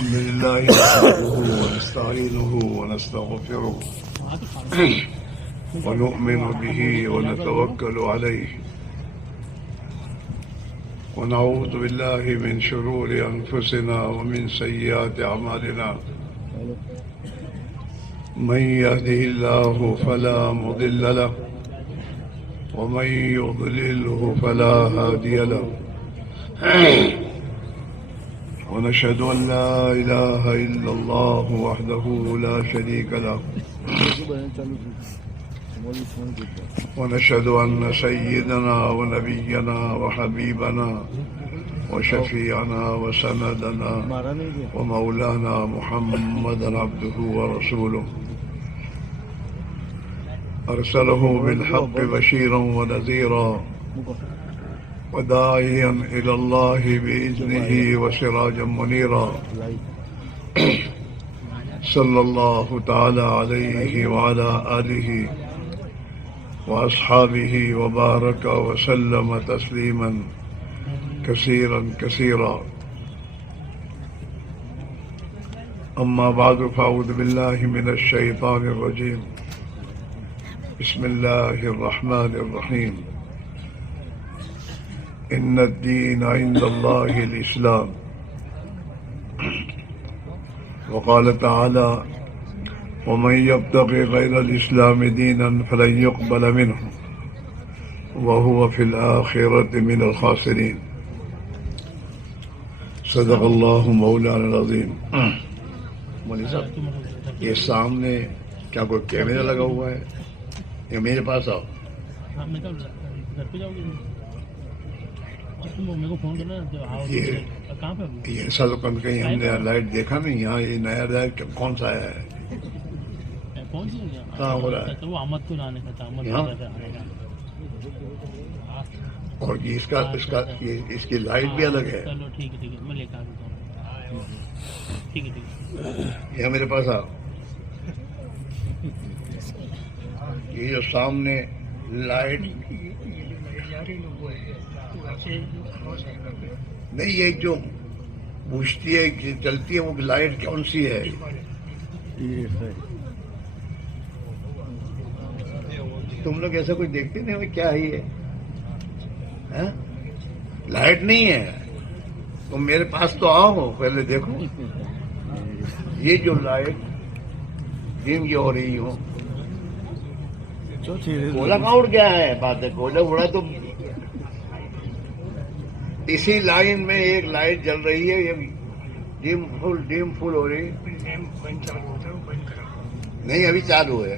الحمد لله نحمده ونستعينه ونستغفره ونؤمن به ونتوكل عليه ونعوذ بالله من شرور أنفسنا ومن سيئات أعمالنا من يهده الله فلا مضل له ومن يضلله فلا هادي له ونشهد أن لا إله إلا الله وحده لا شريك له ونشهد أن سيدنا ونبينا وحبيبنا وشفيعنا وسندنا ومولانا محمدا عبده ورسوله أرسله بالحق بشيرا ونذيرا وداعيا إلى الله بإذنه وسراجا منيرا صلى الله تعالى عليه وعلى آله وأصحابه وبارك وسلم تسليما كثيرا كثيرا أما بعد فأعوذ بالله من الشيطان الرجيم بسم الله الرحمن الرحيم إن الدين عند الله الإسلام وقال تعالى ومن يبتغي غير الإسلام دينا فلن يقبل منه وهو في الآخرة من الخاسرين صدق الله مولانا العظيم. مولوی صاحب یہ سامنے کیا کوئی کیمرہ لگا ہوا ہے یا میرے پاس آؤ؟ یہ ایسا تو کہیں ہم نے لائٹ دیکھا نہیں. یہاں یہ نیا لائٹ کون سا آیا ہے؟ کہاں ہو رہا ہے یہاں؟ اور اس کی لائٹ بھی الگ ہے. یہاں میرے پاس آؤ. یہ جو سامنے لائٹ نہیں، یہ جو بوجھتی ہے چلتی ہے وہ لائٹ کون سی ہے؟ تم لوگ ایسا کچھ دیکھتے نہیں ہو کیا ہے یہ؟ لائٹ نہیں ہے. تم میرے پاس تو آؤ پہلے دیکھو. یہ جو لائٹ ڈیم یہ ہو رہی ہو، کوئلہ کہاں اڑ گیا ہے؟ بات ہے کوئلہ اڑا تو اسی لائن میں ایک لائٹ جل رہی ہے. یہ ڈیم فل ہو رہی نہیں، ابھی چالو ہے.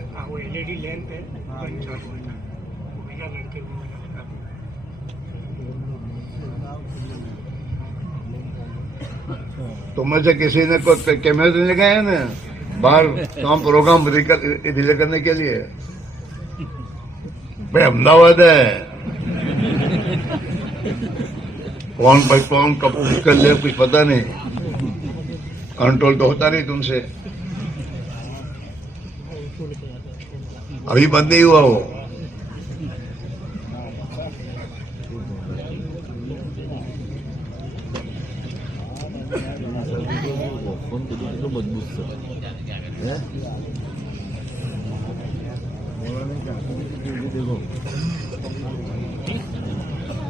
تو میں سے کسی نے کیمرے سے لے گئے ہیں نا باہر کام پروگرام ڈیلے کرنے کے لیے. بھائی احمدآباد ہے، کون بھائی کون کب کر لے کچھ پتہ نہیں. کنٹرول تو ہوتا نہیں تم سے. ابھی بند نہیں ہوا وہ.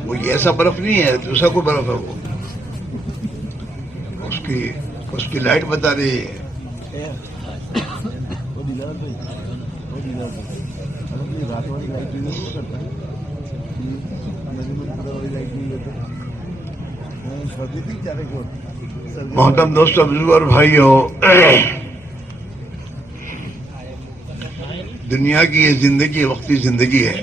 وہ ایسا برف نہیں ہے، دوسرا کوئی برف ہے. وہ اس کی لائٹ بتا رہی ہے. محترم دوستوں، بزرگوں اور بھائیوں، دنیا کی یہ زندگی وقتی زندگی ہے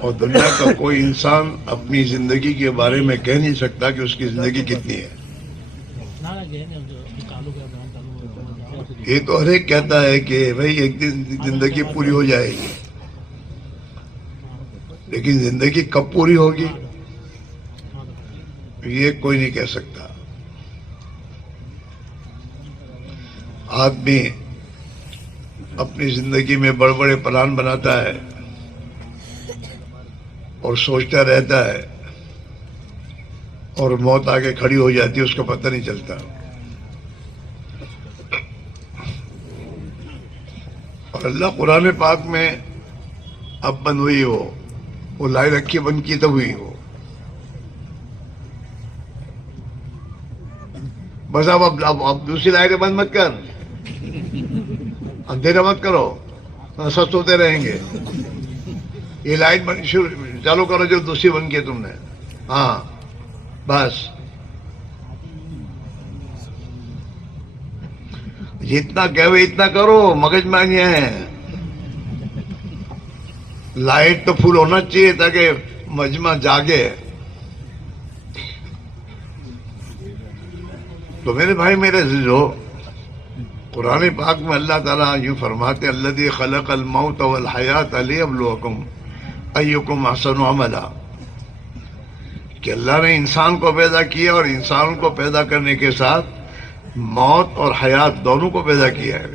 اور دنیا کا کوئی انسان اپنی زندگی کے بارے میں کہہ نہیں سکتا کہ اس کی زندگی کتنی ہے. یہ تو ہر ایک کہتا ہے کہ بھائی ایک دن زندگی پوری ہو جائے گی، لیکن زندگی کب پوری ہوگی یہ کوئی نہیں کہہ سکتا. آدمی اپنی زندگی میں بڑے بڑے پلان بناتا ہے اور سوچتا رہتا ہے اور موت آگے کھڑی ہو جاتی ہے، اس کا پتہ نہیں چلتا. اور اللہ قرآن پاک میں اب بند ہوئی ہو، وہ لائے رکھی بند کی تب ہوئی ہو. بس اب دوسری لائٹیں بند مت کر، اندھیرا مت کرو، سب سوتے رہیں گے. یہ لائٹ چالو کرو جو دوسری بند کی تم نے. ہاں بس جتنا کہو اتنا کرو، مگج مانی ہے. لائٹ تو فل ہونا چاہیے تاکہ مجمع جاگے. تو میرے بھائی میرے عزیزو، قرآن پاک میں اللہ تعالیٰ یوں فرماتے الذی خلق الموت والحیات لیبلوکم ایکم احسن عملا، کہ اللہ نے انسان کو پیدا کیا اور انسان کو پیدا کرنے کے ساتھ موت اور حیات دونوں کو پیدا کیا ہے.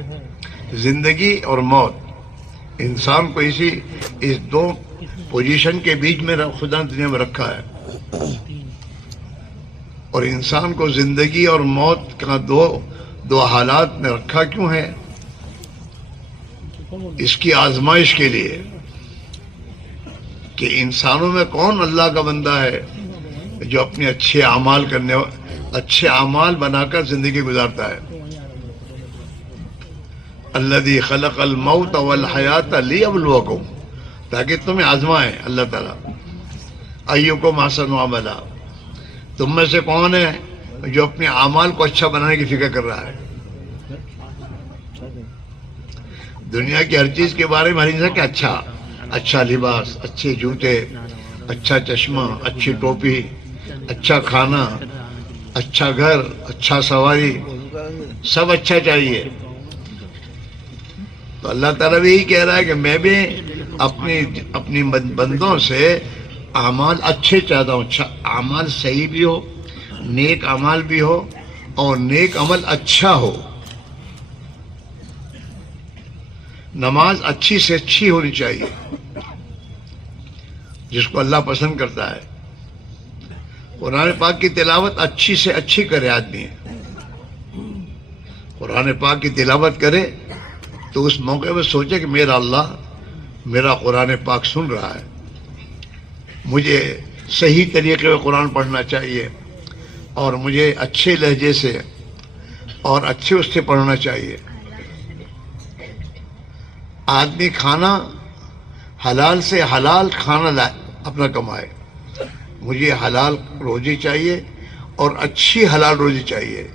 زندگی اور موت انسان کو اس دو پوزیشن کے بیچ میں خدا دنیا میں رکھا ہے. اور انسان کو زندگی اور موت کا دو حالات میں رکھا کیوں ہے؟ اس کی آزمائش کے لیے کہ انسانوں میں کون اللہ کا بندہ ہے جو اپنے اچھے اعمال بنا کر زندگی گزارتا ہے. الذی خلق الموت والحیات لیبلوکم، تاکہ تمہیں آزمائے اللہ تعالیٰ. ایکم احسن عملا، تم میں سے کون ہے جو اپنے اعمال کو اچھا بنانے کی فکر کر رہا ہے. دنیا کی ہر چیز کے بارے میں ہر انسان کہ اچھا لباس، اچھے جوتے، اچھا چشمہ، اچھی ٹوپی، اچھا کھانا، اچھا گھر، اچھا سواری، سب اچھا چاہیے. تو اللہ تعالیٰ بھی یہی کہہ رہا ہے کہ میں بھی اپنی بندوں سے اعمال اچھے چاہتا ہوں. اچھا اعمال صحیح بھی ہو، نیک اعمال بھی ہو، اور نیک عمل اچھا ہو. نماز اچھی سے اچھی ہونی چاہیے جس کو اللہ پسند کرتا ہے. قرآن پاک کی تلاوت اچھی سے اچھی کرے آدمی. قرآن پاک کی تلاوت کرے تو اس موقع میں سوچے کہ میرا اللہ میرا قرآن پاک سن رہا ہے، مجھے صحیح طریقے میں قرآن پڑھنا چاہیے، اور مجھے اچھے لہجے سے اور اچھے اس سے پڑھنا چاہیے. آدمی کھانا حلال سے حلال کھانا اپنا کمائے. مجھے حلال روزی چاہیے اور اچھی حلال روزی چاہیے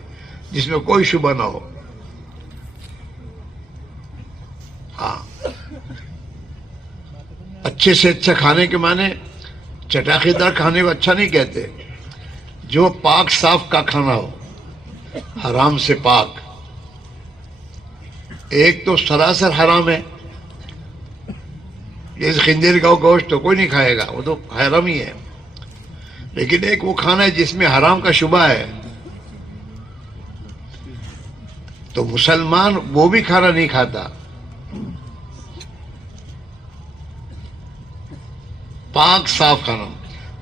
جس میں کوئی شبہ نہ ہو. ہاں، اچھے سے اچھا کھانے کے معنی چٹاخے دار کھانے کو اچھا نہیں کہتے. جو پاک صاف کا کھانا ہو، حرام سے پاک. ایک تو سراسر حرام ہے، جیسے خنزیر کا گوشت تو کوئی نہیں کھائے گا، وہ تو حرام ہی ہے. لیکن ایک وہ کھانا ہے جس میں حرام کا شبہ ہے، تو مسلمان وہ بھی کھانا نہیں کھاتا. پاک صاف کھانا.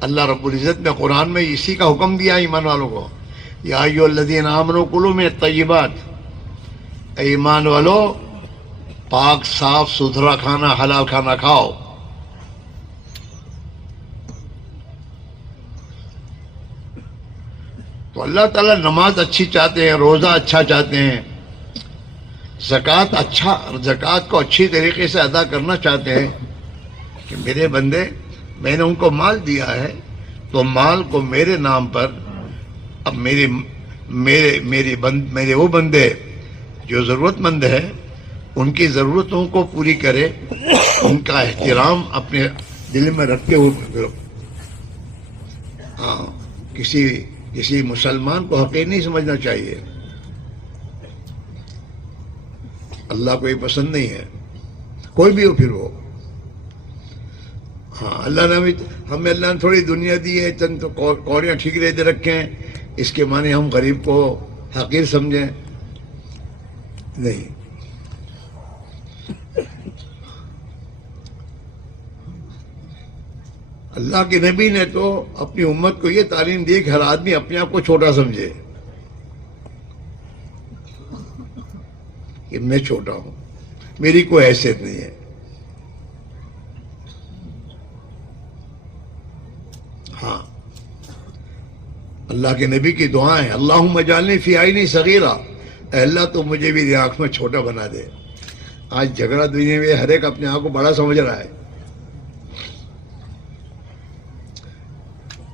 اللہ رب العزت نے قرآن میں اسی کا حکم دیا ایمان والوں کو، یا ایھا الذین آمنوا کلوا من الطیبات. اے ایمان والو، پاک صاف ستھرا کھانا، حلال کھانا کھاؤ. تو اللہ تعالیٰ نماز اچھی چاہتے ہیں، روزہ اچھا چاہتے ہیں، زکوٰۃ کو اچھی طریقے سے ادا کرنا چاہتے ہیں کہ میرے بندے، میں نے ان کو مال دیا ہے تو مال کو میرے نام پر، اب میرے وہ بندے جو ضرورت مند ہے ان کی ضرورتوں کو پوری کرے، ان کا احترام اپنے دل میں رکھتے ہوئے. ہاں، کسی مسلمان کو حقیر نہیں سمجھنا چاہیے. اللہ کو یہ پسند نہیں ہے، کوئی بھی ہو پھر وہ. ہاں، اللہ نے ہمیں اللہ نے تھوڑی دنیا دی ہے، چند تو کوڑیاں ٹھیکرے دے رکھے ہیں، اس کے معنی ہم غریب کو حقیر سمجھیں نہیں. اللہ کے نبی نے تو اپنی امت کو یہ تعلیم دی کہ ہر آدمی اپنے آپ کو چھوٹا سمجھے کہ میں چھوٹا ہوں، میری کوئی حیثیت نہیں ہے. ہاں، اللہ کے نبی کی دعائیں، اللہم اجعلنی فی عینی صغیرہ، اے اللہ تو مجھے بھی آنکھ میں چھوٹا بنا دے. آج جھگڑا دنیا میں ہر ایک اپنے آپ کو بڑا سمجھ رہا ہے.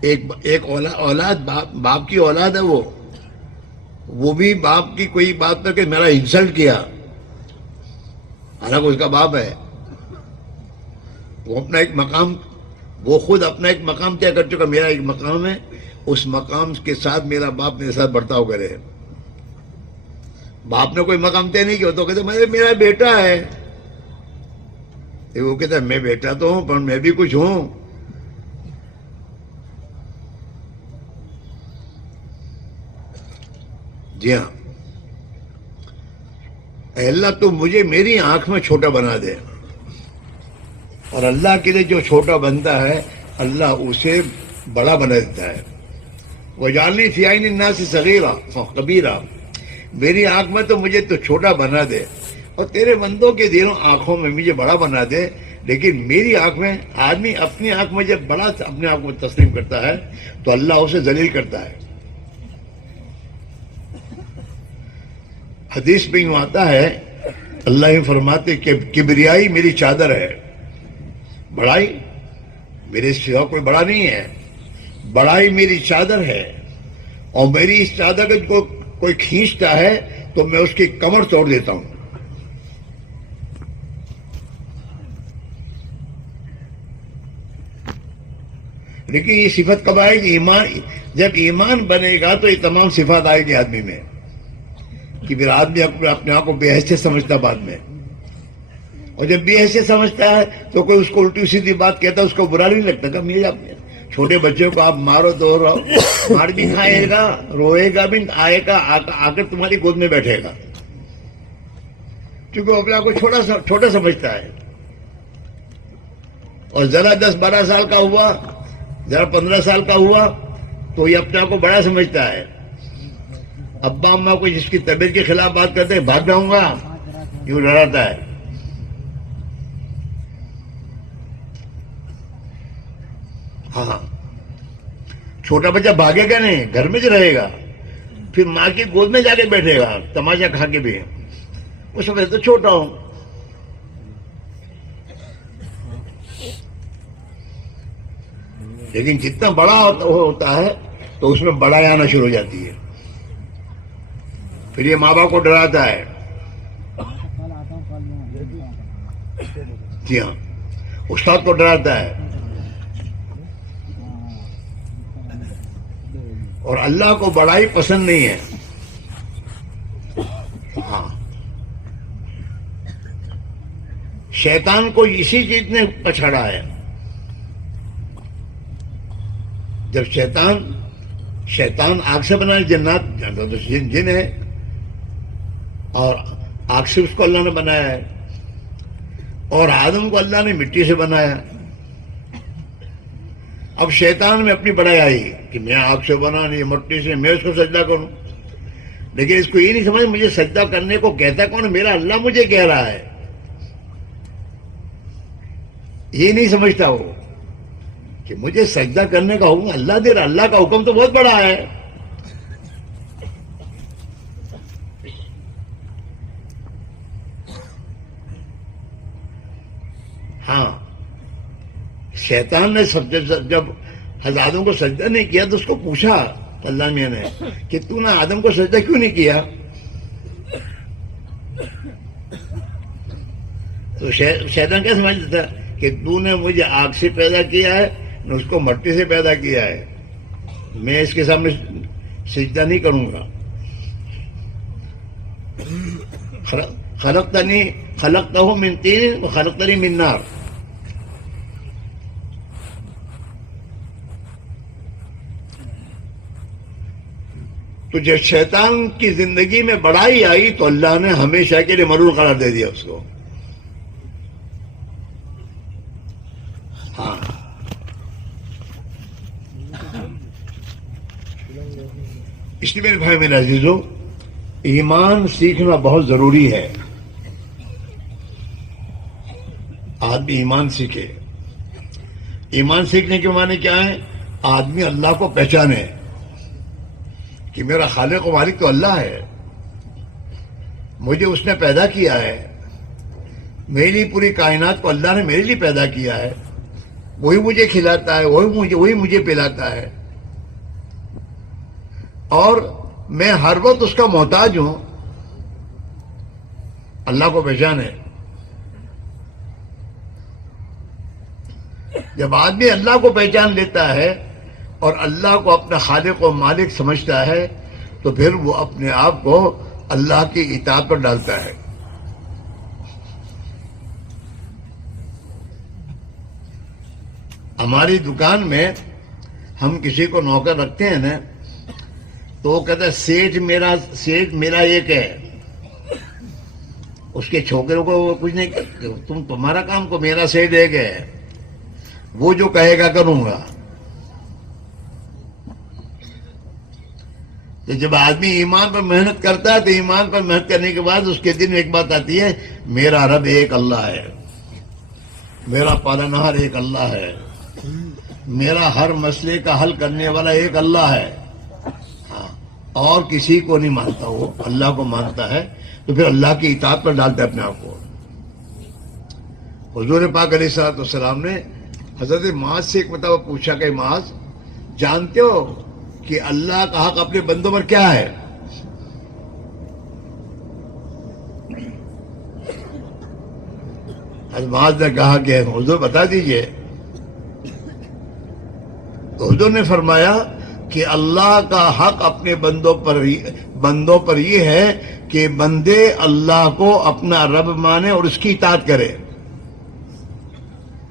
ایک اولاد باپ کی اولاد ہے، وہ بھی باپ کی کوئی بات پر کہ میرا انسلٹ کیا، حالانکہ اس کا باپ ہے. وہ اپنا ایک مقام، وہ خود اپنا ایک مقام طے کر چکا، میرا ایک مقام ہے، اس مقام کے ساتھ میرا باپ میرے ساتھ برتاؤ کرے. باپ نے کوئی مقام طے نہیں کیا تو کہتے میرا بیٹا ہے. وہ کہتا ہے میں بیٹا تو ہوں پر میں بھی کچھ ہوں. جی ہاں، اے اللہ تو مجھے میری آنکھ میں چھوٹا بنا دے. اور اللہ کے لیے جو چھوٹا بنتا ہے اللہ اسے بڑا بنا دیتا ہے. وَاجْعَلْنِی فِی أَعْیُنِ النَّاسِ صَغِیرًا کبیرہ، میری آنکھ میں تو مجھے تو چھوٹا بنا دے اور تیرے بندوں کے دونوں آنکھوں میں مجھے بڑا بنا دے. لیکن میری آنکھ میں، آدمی اپنی آنکھ میں جب بڑا اپنے آپ کو تسلیم کرتا ہے تو اللہ اسے ذلیل کرتا ہے. حدیث میں یوں آتا ہے، اللہ ہی فرماتے کہ کبریائی میری چادر ہے. بڑائی میرے سوا کوئی بڑا نہیں ہے، بڑائی میری چادر ہے، اور میری اس چادر کو کوئی کھینچتا ہے تو میں اس کی کمر توڑ دیتا ہوں. لیکن یہ صفت کب آئے گی؟ ایمان، جب ایمان بنے گا تو یہ تمام صفات آئے گی آدمی میں، کہ پھر آدمی اپنے آپ کو بے حیثیت سمجھتا بعد میں. اور جب بے حیثیت سمجھتا ہے تو کوئی اس کو الٹی سیدھی بات کہتا ہے اس کو برا نہیں لگتا. کہ میرے چھوٹے بچوں کو آپ مارو تو مار بھی کھائے گا، روئے گا بھی، آئے گا آ کر تمہاری گود میں بیٹھے گا، کیونکہ وہ اپنے آپ کو چھوٹا سمجھتا ہے. اور ذرا 10-12 سال کا ہوا، ذرا 15 سال کا ہوا تو یہ اپنے آپ کو بڑا سمجھتا ہے. ابا اماں کو جس کی طبیعت کے خلاف بات کرتے ہیں بھاگ جاؤں گا، یوں ڈراتا ہے. ہاں، چھوٹا بچہ بھاگے گا نہیں، گھر میں جو رہے گا، پھر ماں کی گود میں جا کے بیٹھے گا تماشا کھا کے بھی. اس وقت تو چھوٹا ہوں. لیکن جتنا بڑا ہوتا ہے تو اس میں بڑائی آنا شروع ہو جاتی ہے. پھر یہ ماں باپ کو ڈراتا ہے. جی ہاں، استاد کو ڈراتا ہے. اور اللہ کو بڑائی پسند نہیں ہے. ہاں، شیطان کو اسی چیز نے پچھاڑا ہے. جب شیطان آگ سے بنا ہے، جنات جانتا تو جن ہے، اور آگ سے اس کو اللہ نے بنایا ہے. اور آدم کو اللہ نے مٹی سے بنایا. اب شیطان میں اپنی بڑائی آئی کہ میں آگ سے بنا نہیں، مٹی سے، میں اس کو سجدہ کروں. لیکن اس کو یہ نہیں سمجھ مجھے سجدہ کرنے کو کہتا کون؟ میرا اللہ مجھے کہہ رہا ہے. یہ نہیں سمجھتا وہ کہ مجھے سجدہ کرنے کا حکم اللہ دے رہا. اللہ کا حکم تو بہت بڑا ہے. ہاں، شیطان نے جب حضرت آدم کو سجدہ نہیں کیا تو اس کو پوچھا اللہ میاں نے کہ تو نے آدم کو سجدہ کیوں نہیں کیا؟ تو شیطان کیا سمجھتا تھا کہ تو نے مجھے آگ سے پیدا کیا ہے، نے اس کو مٹی سے پیدا کیا ہے، میں اس کے سامنے سجدہ نہیں کروں گا. خلقتہ من طین وخلقتنی من نار. تو جب شیطان کی زندگی میں بڑائی آئی تو اللہ نے ہمیشہ کے لیے ملعون قرار دے دیا اس کو. ہاں، اس لیے میرے بھائی میرے عزیزو، ایمان سیکھنا بہت ضروری ہے. آدمی ایمان سیکھے. ایمان سیکھنے کے معنی کیا ہے؟ آدمی اللہ کو پہچانے کہ میرا خالق و مالک تو اللہ ہے، مجھے اس نے پیدا کیا ہے، میری پوری کائنات کو اللہ نے میرے لیے پیدا کیا ہے، وہی مجھے کھلاتا ہے، وہی مجھے پلاتا ہے، اور میں ہر وقت اس کا محتاج ہوں. اللہ کو پہچانے. جب آدمی اللہ کو پہچان لیتا ہے اور اللہ کو اپنا خالق و مالک سمجھتا ہے تو پھر وہ اپنے آپ کو اللہ کی اطاعت پر ڈالتا ہے. ہماری دکان میں ہم کسی کو نوکر رکھتے ہیں نا تو وہ کہتا ہے سیٹ میرا ایک ہے. اس کے چھوکروں کو وہ کچھ نہیں کہتے، تمہارا کام کو میرا سیٹ ایک ہے، وہ جو کہے گا کروں گا. تو جب آدمی ایمان پر محنت کرتا ہے تو ایمان پر محنت کرنے کے بعد اس کے دل میں ایک بات آتی ہے، میرا رب ایک اللہ ہے، میرا پالنہار ایک اللہ ہے، میرا ہر مسئلے کا حل کرنے والا ایک اللہ ہے. ہاں، اور کسی کو نہیں مانتا، وہ اللہ کو مانتا ہے. تو پھر اللہ کی اطاعت پر ڈالتا ہے اپنے آپ کو. حضور پاک علیہ الصلوۃ والسلام نے حضرت معاذ سے ایک مرتبہ پوچھا کہ معاذ، جانتے ہو کہ اللہ کا حق اپنے بندوں پر کیا ہے؟ حضرت معاذ نے کہا کہ حضور بتا دیجئے. تو حضور نے فرمایا کہ اللہ کا حق اپنے بندوں پر یہ ہے کہ بندے اللہ کو اپنا رب مانے اور اس کی اطاعت کرے.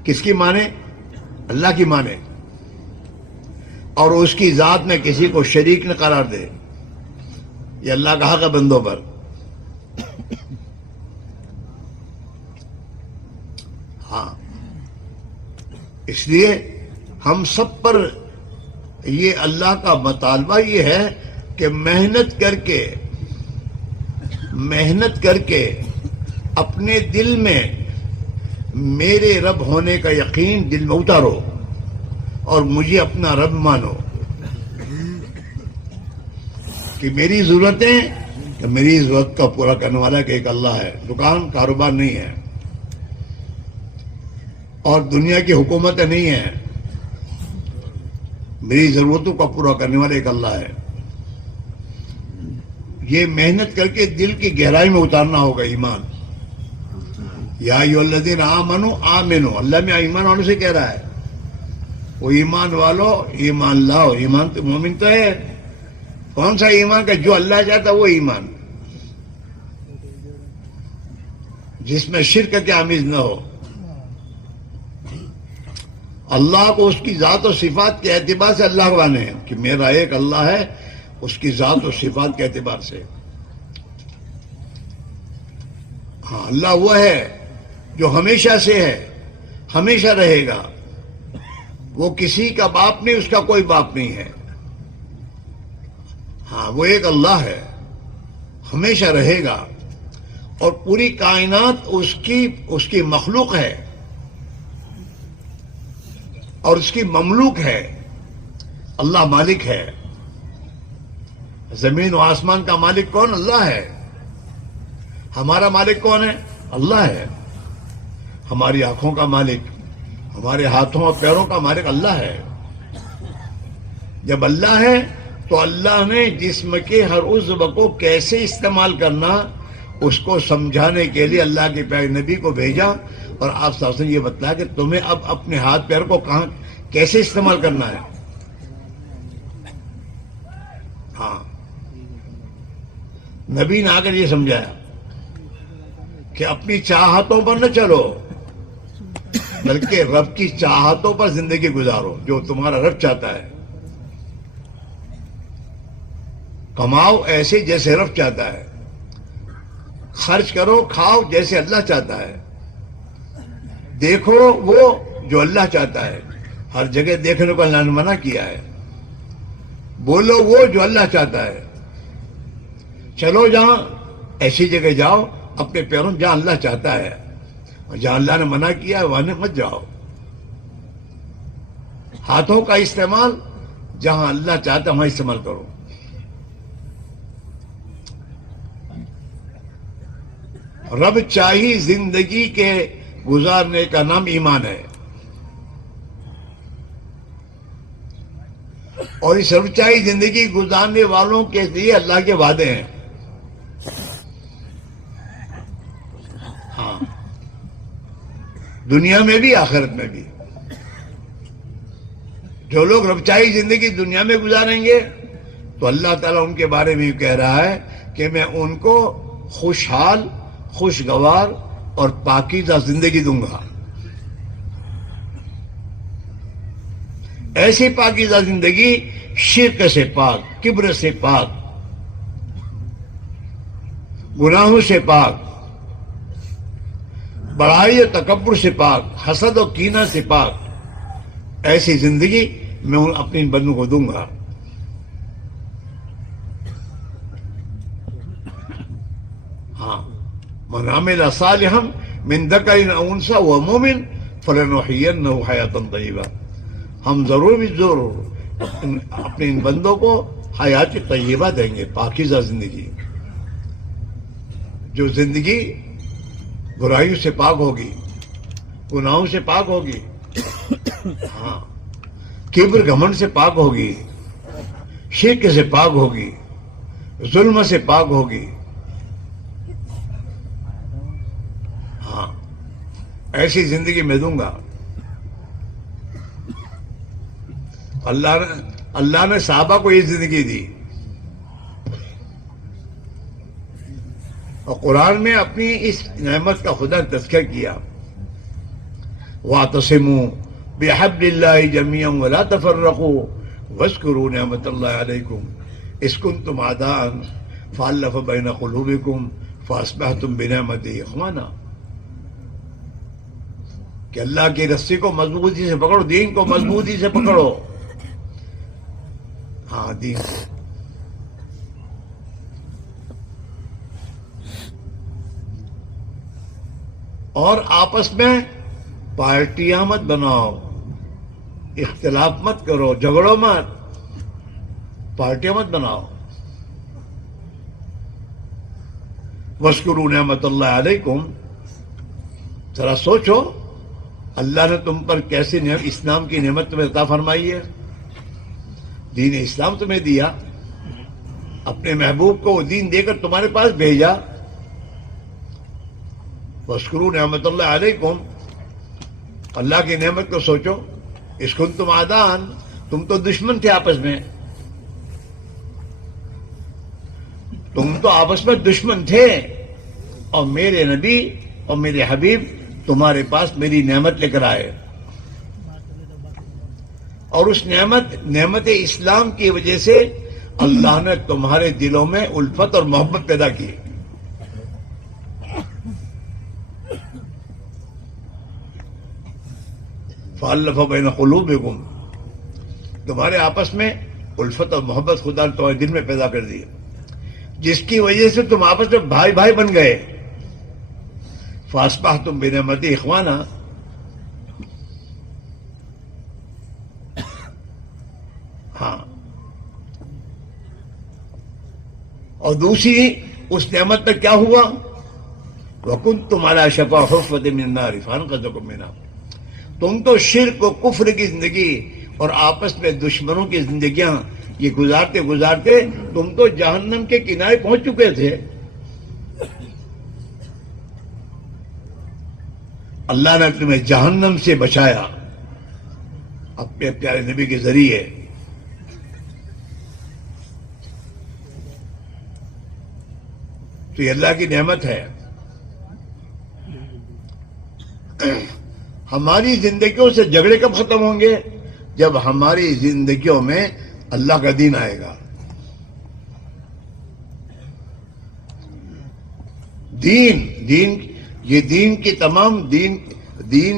کس کی مانے؟ اللہ کی مانے، اور اس کی ذات میں کسی کو شریک نہ قرار دے. یہ اللہ کا حق ہے بندوں پر. ہاں، اس لیے ہم سب پر یہ اللہ کا مطالبہ یہ ہے کہ محنت کر کے اپنے دل میں میرے رب ہونے کا یقین دل میں اتارو اور مجھے اپنا رب مانو. کہ میری ضرورت کا پورا کرنے والا کہ ایک اللہ ہے. دکان کاروبار نہیں ہے اور دنیا کی حکومتیں نہیں ہیں. میری ضرورتوں کا پورا کرنے والا ایک اللہ ہے. یہ محنت کر کے دل کی گہرائی میں اتارنا ہوگا ایمان. یا ایھا الذین آمنوا آمنوا، اللہ میں ایمان والوں سے کہہ رہا ہے، وہ ایمان والو ایمان لاؤ. ایمان تو مومن تو ہے. کون سا ایمان کا؟ جو اللہ چاہتا وہ ایمان، جس میں شرک کے آمیز نہ ہو. اللہ کو اس کی ذات و صفات کے اعتبار سے اللہ مانے کہ میرا ایک اللہ ہے، اس کی ذات و صفات کے اعتبار سے. ہاں، اللہ وہ ہے جو ہمیشہ سے ہے، ہمیشہ رہے گا. وہ کسی کا باپ نہیں، اس کا کوئی باپ نہیں ہے. ہاں، وہ ایک اللہ ہے، ہمیشہ رہے گا. اور پوری کائنات اس کی مخلوق ہے اور اس کی مملوک ہے. اللہ مالک ہے. زمین و آسمان کا مالک کون؟ اللہ ہے. ہمارا مالک کون ہے؟ اللہ ہے. ہماری آنکھوں کا مالک، ہمارے ہاتھوں اور پیروں کا مالک اللہ ہے. جب اللہ ہے تو اللہ نے جسم کے ہر عضو کو کیسے استعمال کرنا اس کو سمجھانے کے لیے اللہ کے پیارے نبی کو بھیجا، اور آپ صلی اللہ علیہ وسلم یہ بتلایا کہ تمہیں اب اپنے ہاتھ پیر کو کیسے استعمال کرنا ہے. ہاں، نبی نے آ کر یہ سمجھایا کہ اپنی چاہتوں پر نہ چلو بلکہ رب کی چاہتوں پر زندگی گزارو. جو تمہارا رب چاہتا ہے کماؤ ایسے جیسے رب چاہتا ہے، خرچ کرو کھاؤ جیسے اللہ چاہتا ہے، دیکھو وہ جو اللہ چاہتا ہے. ہر جگہ دیکھنے کو اللہ نے منع کیا ہے. بولو وہ جو اللہ چاہتا ہے. چلو جہاں ایسی جگہ جاؤ اپنے پیروں جہاں اللہ چاہتا ہے، اور جہاں اللہ نے منع کیا ہے وہاں مت جاؤ. ہاتھوں کا استعمال جہاں اللہ چاہتا ہے وہاں استعمال کرو. رب چاہی زندگی کے گزارنے کا نام ایمان ہے، اور اس رب چاہی زندگی گزارنے والوں کے لیے اللہ کے وعدے ہیں. ہاں، دنیا میں بھی آخرت میں بھی. جو لوگ رب چاہی زندگی دنیا میں گزاریں گے تو اللہ تعالیٰ ان کے بارے میں کہہ رہا ہے کہ میں ان کو خوشحال، خوشگوار اور پاکیزہ زندگی دوں گا. ایسی پاکیزہ زندگی شرک سے پاک، کبر سے پاک، گناہوں سے پاک، بڑائی و تکبر سے پاک، حسد و کینہ سے پاک. ایسی زندگی میں اپنے بندوں کو دوں گا. ہاں، من عمل صالحا من ذکر او انثى وهو مؤمن فلنحيينه حیاتا طیبہ. ہم ضرور بھی ضرور اپنے ان بندوں کو حیات طیبہ دیں گے، پاکیزہ زندگی. جو زندگی برائیوں سے پاک ہوگی، گناہوں سے پاک ہوگی، ہاں، کبر گھمنڈ سے پاک ہوگی، شرک سے پاک ہوگی، ظلم سے پاک ہوگی. ہاں، ایسی زندگی میں دوں گا. اللہ نے صحابہ کو یہ زندگی دی، اور قرآن میں اپنی اس نعمت کا خدا تذکر کیا. وَاعْتَصِمُوا بِحَبْلِ اللَّهِ جَمِيعًا وَلَا تَفَرَّقُوا وَاذْكُرُوا نِعْمَةَ اللَّهِ عَلَيْكُمْ إِذْ كُنتُمْ أَعْدَاءً فَأَلَّفَ بَيْنَ قُلُوبِكُمْ فَأَصْبَحْتُمْ بِنِعْمَتِهِ إِخْوَانًا. کہ اللہ کی رسی کو مضبوطی سے پکڑو، دین کو مضبوطی سے پکڑو. ہاں، دین کو. اور آپس میں پارٹیاں مت بناؤ، اختلاف مت کرو، جھگڑو مت، پارٹیاں مت بناؤ. وَاذْكُرُوا نِعْمَةَ اللَّهِ عَلَيْكُمْ. ذرا سوچو اللہ نے تم پر کیسے اسلام کی نعمت تمہیں عطا فرمائی ہے. دین اسلام تمہیں دیا، اپنے محبوب کو دین دے کر تمہارے پاس بھیجا. وَاذْكُرُوا نِعْمَةَ اللَّهِ عَلَيْكُمْ. اللہ کی نعمت کو سوچو. اِذْ كُنتُمْ أَعْدَاءً. تم تو دشمن تھے آپس میں، تم تو آپس میں دشمن تھے، اور میرے نبی اور میرے حبیب تمہارے پاس میری نعمت لے کر آئے. اور اس نعمت اسلام کی وجہ سے اللہ نے تمہارے دلوں میں الفت اور محبت پیدا کی. فَأَلَّفَ بَيْنَ قُلُوبِكُمْ. تمہارے آپس میں الفت اور محبت خدا نے تمہارے دل میں پیدا کر دی، جس کی وجہ سے تم آپس میں بھائی بھائی بن گئے. فَأَصْبَحْتُمْ بِنِعْمَتِهِ إِخْوَانًا. ہاں، اور دوسری اس نعمت میں کیا ہوا؟ وَكُنْتُمْ عَلَى شَفَا حُفْرَةٍ مِّنَ النَّارِ فَأَنْقَذَكُم مِّنْهَا. تم تو شرک و کفر کی زندگی اور آپس میں دشمنوں کی زندگیاں یہ گزارتے گزارتے تم تو جہنم کے کنارے پہنچ چکے تھے. اللہ نے تمہیں جہنم سے بچایا اپنے پیارے نبی کے ذریعے. تو یہ اللہ کی نعمت ہے. ہماری زندگیوں سے جھگڑے کب ختم ہوں گے؟ جب ہماری زندگیوں میں اللہ کا دین آئے گا. یہ دین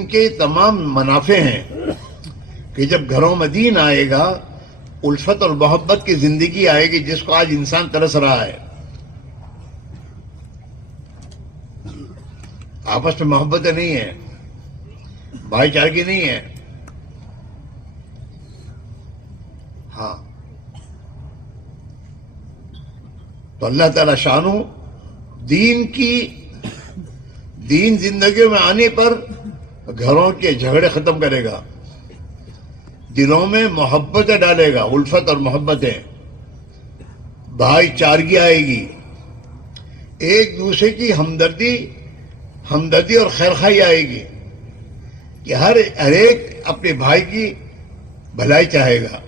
کے تمام منافع ہیں کہ جب گھروں میں دین آئے گا الفت اور محبت کی زندگی آئے گی جس کو آج انسان ترس رہا ہے. آپس میں محبتیں نہیں ہیں، بھائی چارگی نہیں ہے. ہاں تو اللہ تعالی شانو دین زندگیوں میں آنے پر گھروں کے جھگڑے ختم کرے گا، دلوں میں محبتیں ڈالے گا، الفت اور محبتیں، بھائی چارگی آئے گی، ایک دوسرے کی ہمدردی اور خیرخواہی آئے گی کہ ہر ایک اپنے بھائی کی بھلائی چاہے گا.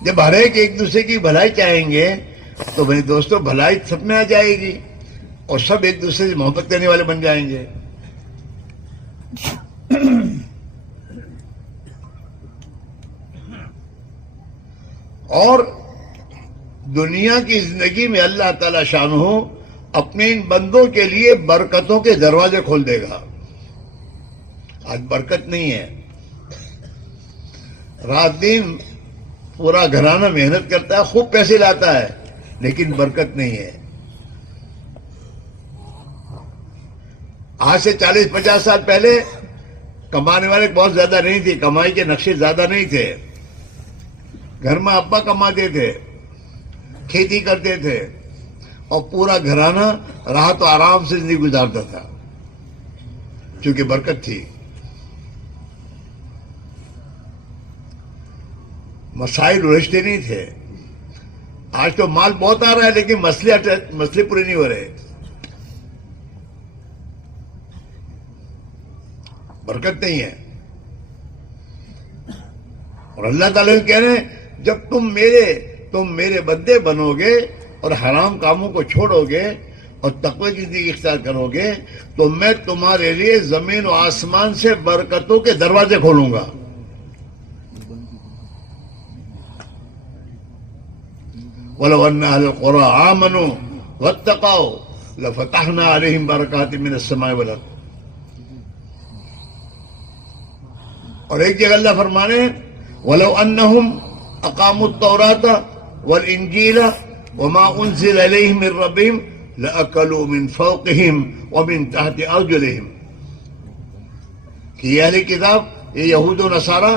جب ہر ایک دوسرے کی بھلائی چاہیں گے تو میرے دوستوں بھلائی سب میں آ جائے گی اور سب ایک دوسرے سے محبت کرنے والے بن جائیں گے. اور دنیا کی زندگی میں اللہ تعالی شانہ اپنے ان بندوں کے لیے برکتوں کے دروازے کھول دے گا. آج برکت نہیں ہے، رات دن پورا گھرانہ محنت کرتا ہے، خوب پیسے لاتا ہے، لیکن برکت نہیں ہے. آج سے 40-50 سال پہلے کمانے والے بہت زیادہ نہیں تھے، کمائی کے نقشے زیادہ نہیں تھے. گھر میں ابا کماتے تھے، کھیتی کرتے تھے اور پورا گھرانہ راحت و آرام سے زندگی گزارتا تھا کیونکہ برکت تھی. مسائل الجھتے نہیں تھے. آج تو مال بہت آ رہا ہے لیکن مسئلے پورے نہیں ہو رہے. برکت نہیں ہے. اور اللہ تعالیٰ کہہ رہے ہیں جب تم میرے بندے بنو گے اور حرام کاموں کو چھوڑو گے اور تقوی کی زندگی اختیار کرو گے تو میں تمہارے لیے زمین و آسمان سے برکتوں کے دروازے کھولوں گا. وَلَوْ أَنَّ أَهْلَ الْقُرَىٰ آمَنُوا وَاتَّقَوْا لَفَتَحْنَا عَلَيْهِمْ بَرَكَاتٍ مِّنَ السَّمَاءِ وَالْأَرْضِ. اور ایک جگہ اللہ فرمانے وَلَوْ أَنَّهُمْ أَقَامُوا التَّوْرَاةَ وَالْإِنْجِيلَ وَمَا أُنزِلَ إِلَيْهِم مِّن رَّبِّهِمْ لَأَكَلُوا مِن فَوْقِهِمْ وَمِن تَحْتِ أَرْجُلِهِمْ. کہ یہ اہل کتاب، یہ یہود و نصارہ،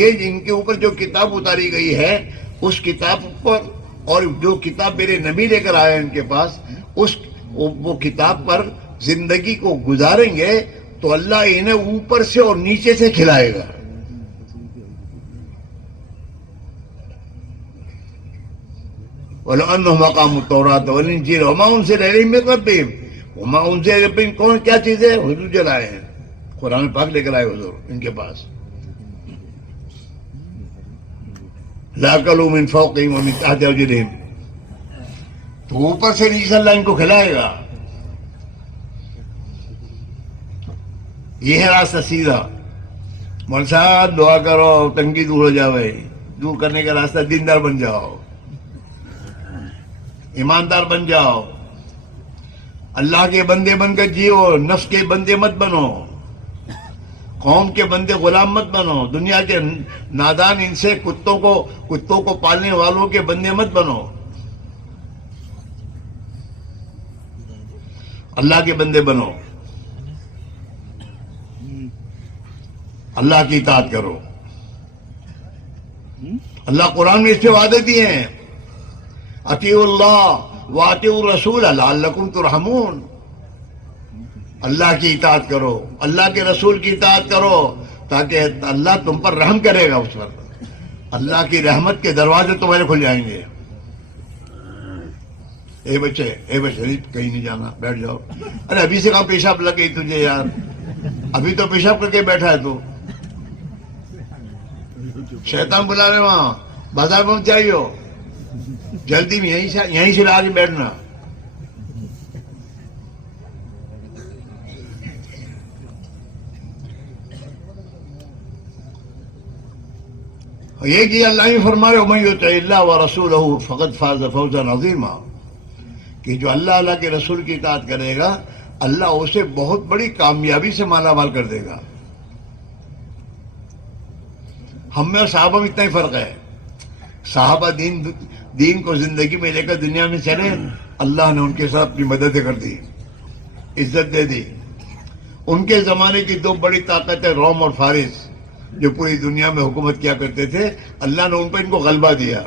یہ جن کے اوپر جو کتاب اتاری گئی ہے اس کتاب پر اور جو کتاب میرے نبی لے کر آئے ان کے پاس وہ کتاب پر زندگی کو گزاریں گے تو اللہ انہیں اوپر سے اور نیچے سے کھلائے گا. وَلَوْ أَنَّهُمْ أَقَامُوا التَّوْرَاةَ وَالْإِنْجِيلَ وَمَا أُنزِلَ إِلَيْهِم مِّن رَّبِّهِمْ وَمَا أُنزِلَ إِلَى رَبِّهِمْ کون کیا چیز ہے؟ حضور جو لائے ہیں، قرآن پاک لے کر آئے حضور ان کے پاس. لَأَكَلُوا مِن فَوْقِهِمْ وَمِن تَحْتِ أَرْجُلِهِمْ. تو اوپر سے نیچے سے اللہ ان کو کھلائے گا. یہ ہے راستہ سیدھا. مول صاحب دعا کرو تنگی دور ہو جاوے، دور کرنے کا راستہ دیندار بن جاؤ، ایماندار بن جاؤ، اللہ کے بندے بن کر جیو، نفس کے بندے مت بنو، قوم کے بندے غلام مت بنو، دنیا کے نادان ان سے کتوں کو پالنے والوں کے بندے مت بنو. اللہ کے بندے بنو، اللہ کی اطاعت کرو. اللہ قرآن میں اس سے وعدے دیے ہیں اطیعوا اللہ واطیعوا الرسول لعلکم ترحمون. اللہ کی اطاعت کرو، اللہ کے رسول کی اطاعت کرو تاکہ اللہ تم پر رحم کرے گا. اس وقت اللہ کی رحمت کے دروازے تمہارے کھل جائیں گے. اے بچے کہیں نہیں جانا، بیٹھ جاؤ. ارے ابھی سے کہاں پیشاب لگ گئی تجھے یار، ابھی تو پیشاب کر کے بیٹھا ہے تو. شیطان بلا رہے وہاں بازار میں چاہیے ہو، جلدی میں یہیں سے آ کے بیٹھنا. یہ کہ اللہ ہی فرما رہے وَمَن يُطِعِ اللَّهَ وَرَسُولَهُ فَقَدْ فَازَ فَوْزًا عَظِيمًا. کہ جو اللہ کے رسول کی اطاعت کرے گا اللہ اسے بہت بڑی کامیابی سے مالا مال کر دے گا. ہم میں اور صحابہ میں اتنا ہی فرق ہے. صحابہ دین کو زندگی میں لے کر دنیا میں چلے، اللہ نے ان کے ساتھ اپنی مدد کر دی، عزت دے دی۔ ان کے زمانے کی دو بڑی طاقتیں روم اور فارس جو پوری دنیا میں حکومت کیا کرتے تھے، اللہ نے ان پہ ان کو غلبہ دیا،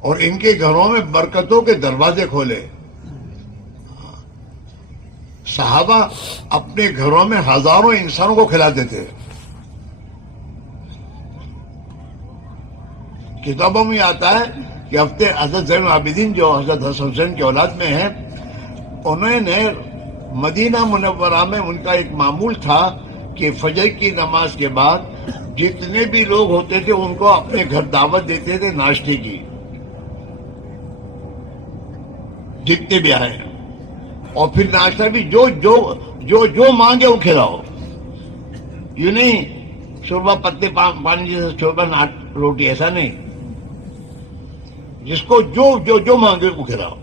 اور ان کے گھروں میں برکتوں کے دروازے کھولے۔ صحابہ اپنے گھروں میں ہزاروں انسانوں کو کھلاتے تھے۔ کتابوں میں آتا ہے کہ حضرت زین العابدین جو حضرت حسن حسین کی اولاد میں ہیں، انہوں نے مدینہ منورہ میں ان کا ایک معمول تھا کہ فجر کی نماز کے بعد جتنے بھی لوگ ہوتے تھے ان کو اپنے گھر دعوت دیتے تھے ناشتے کی، جتنے بھی آئے، اور پھر ناشتہ بھی جو مانگے وہ کھلاؤ، یوں نہیں شوربہ پتے پانی جیسے شوربہ روٹی، ایسا نہیں، جس کو جو مانگے وہ کھلاؤ۔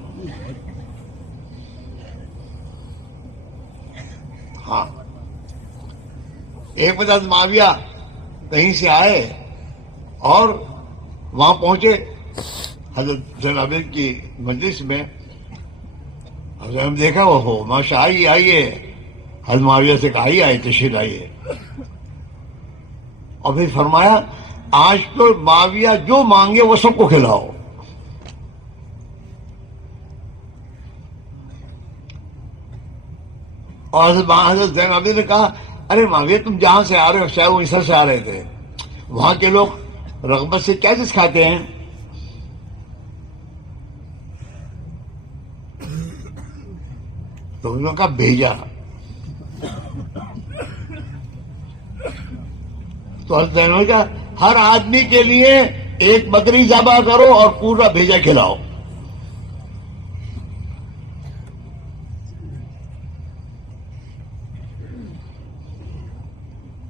ہاں، ایک بار معاویہ کہیں سے آئے اور وہاں پہنچے حضرت زین العابدین کی مجلس میں، حضرت نے دیکھا وہ ہو ماشاء آئیے، حضرت معاویہ سے کہا آئیے تشریف آئیے، اور پھر فرمایا آج تو معاویہ جو مانگے وہ سب کو کھلاؤ۔ اور حضرت زین العابدین نے کہا ارے معاویہ تم جہاں سے آ رہے ہو، شاید وہ مصر سے آ رہے تھے، وہاں کے لوگ رغبت سے کیا چیز کھاتے ہیں؟ تو انہوں نے کہا بھیجا۔ تو حضرت زین نے کہا ہر آدمی کے لیے ایک بکری ذبح کرو اور پورا بھیجا کھلاؤ۔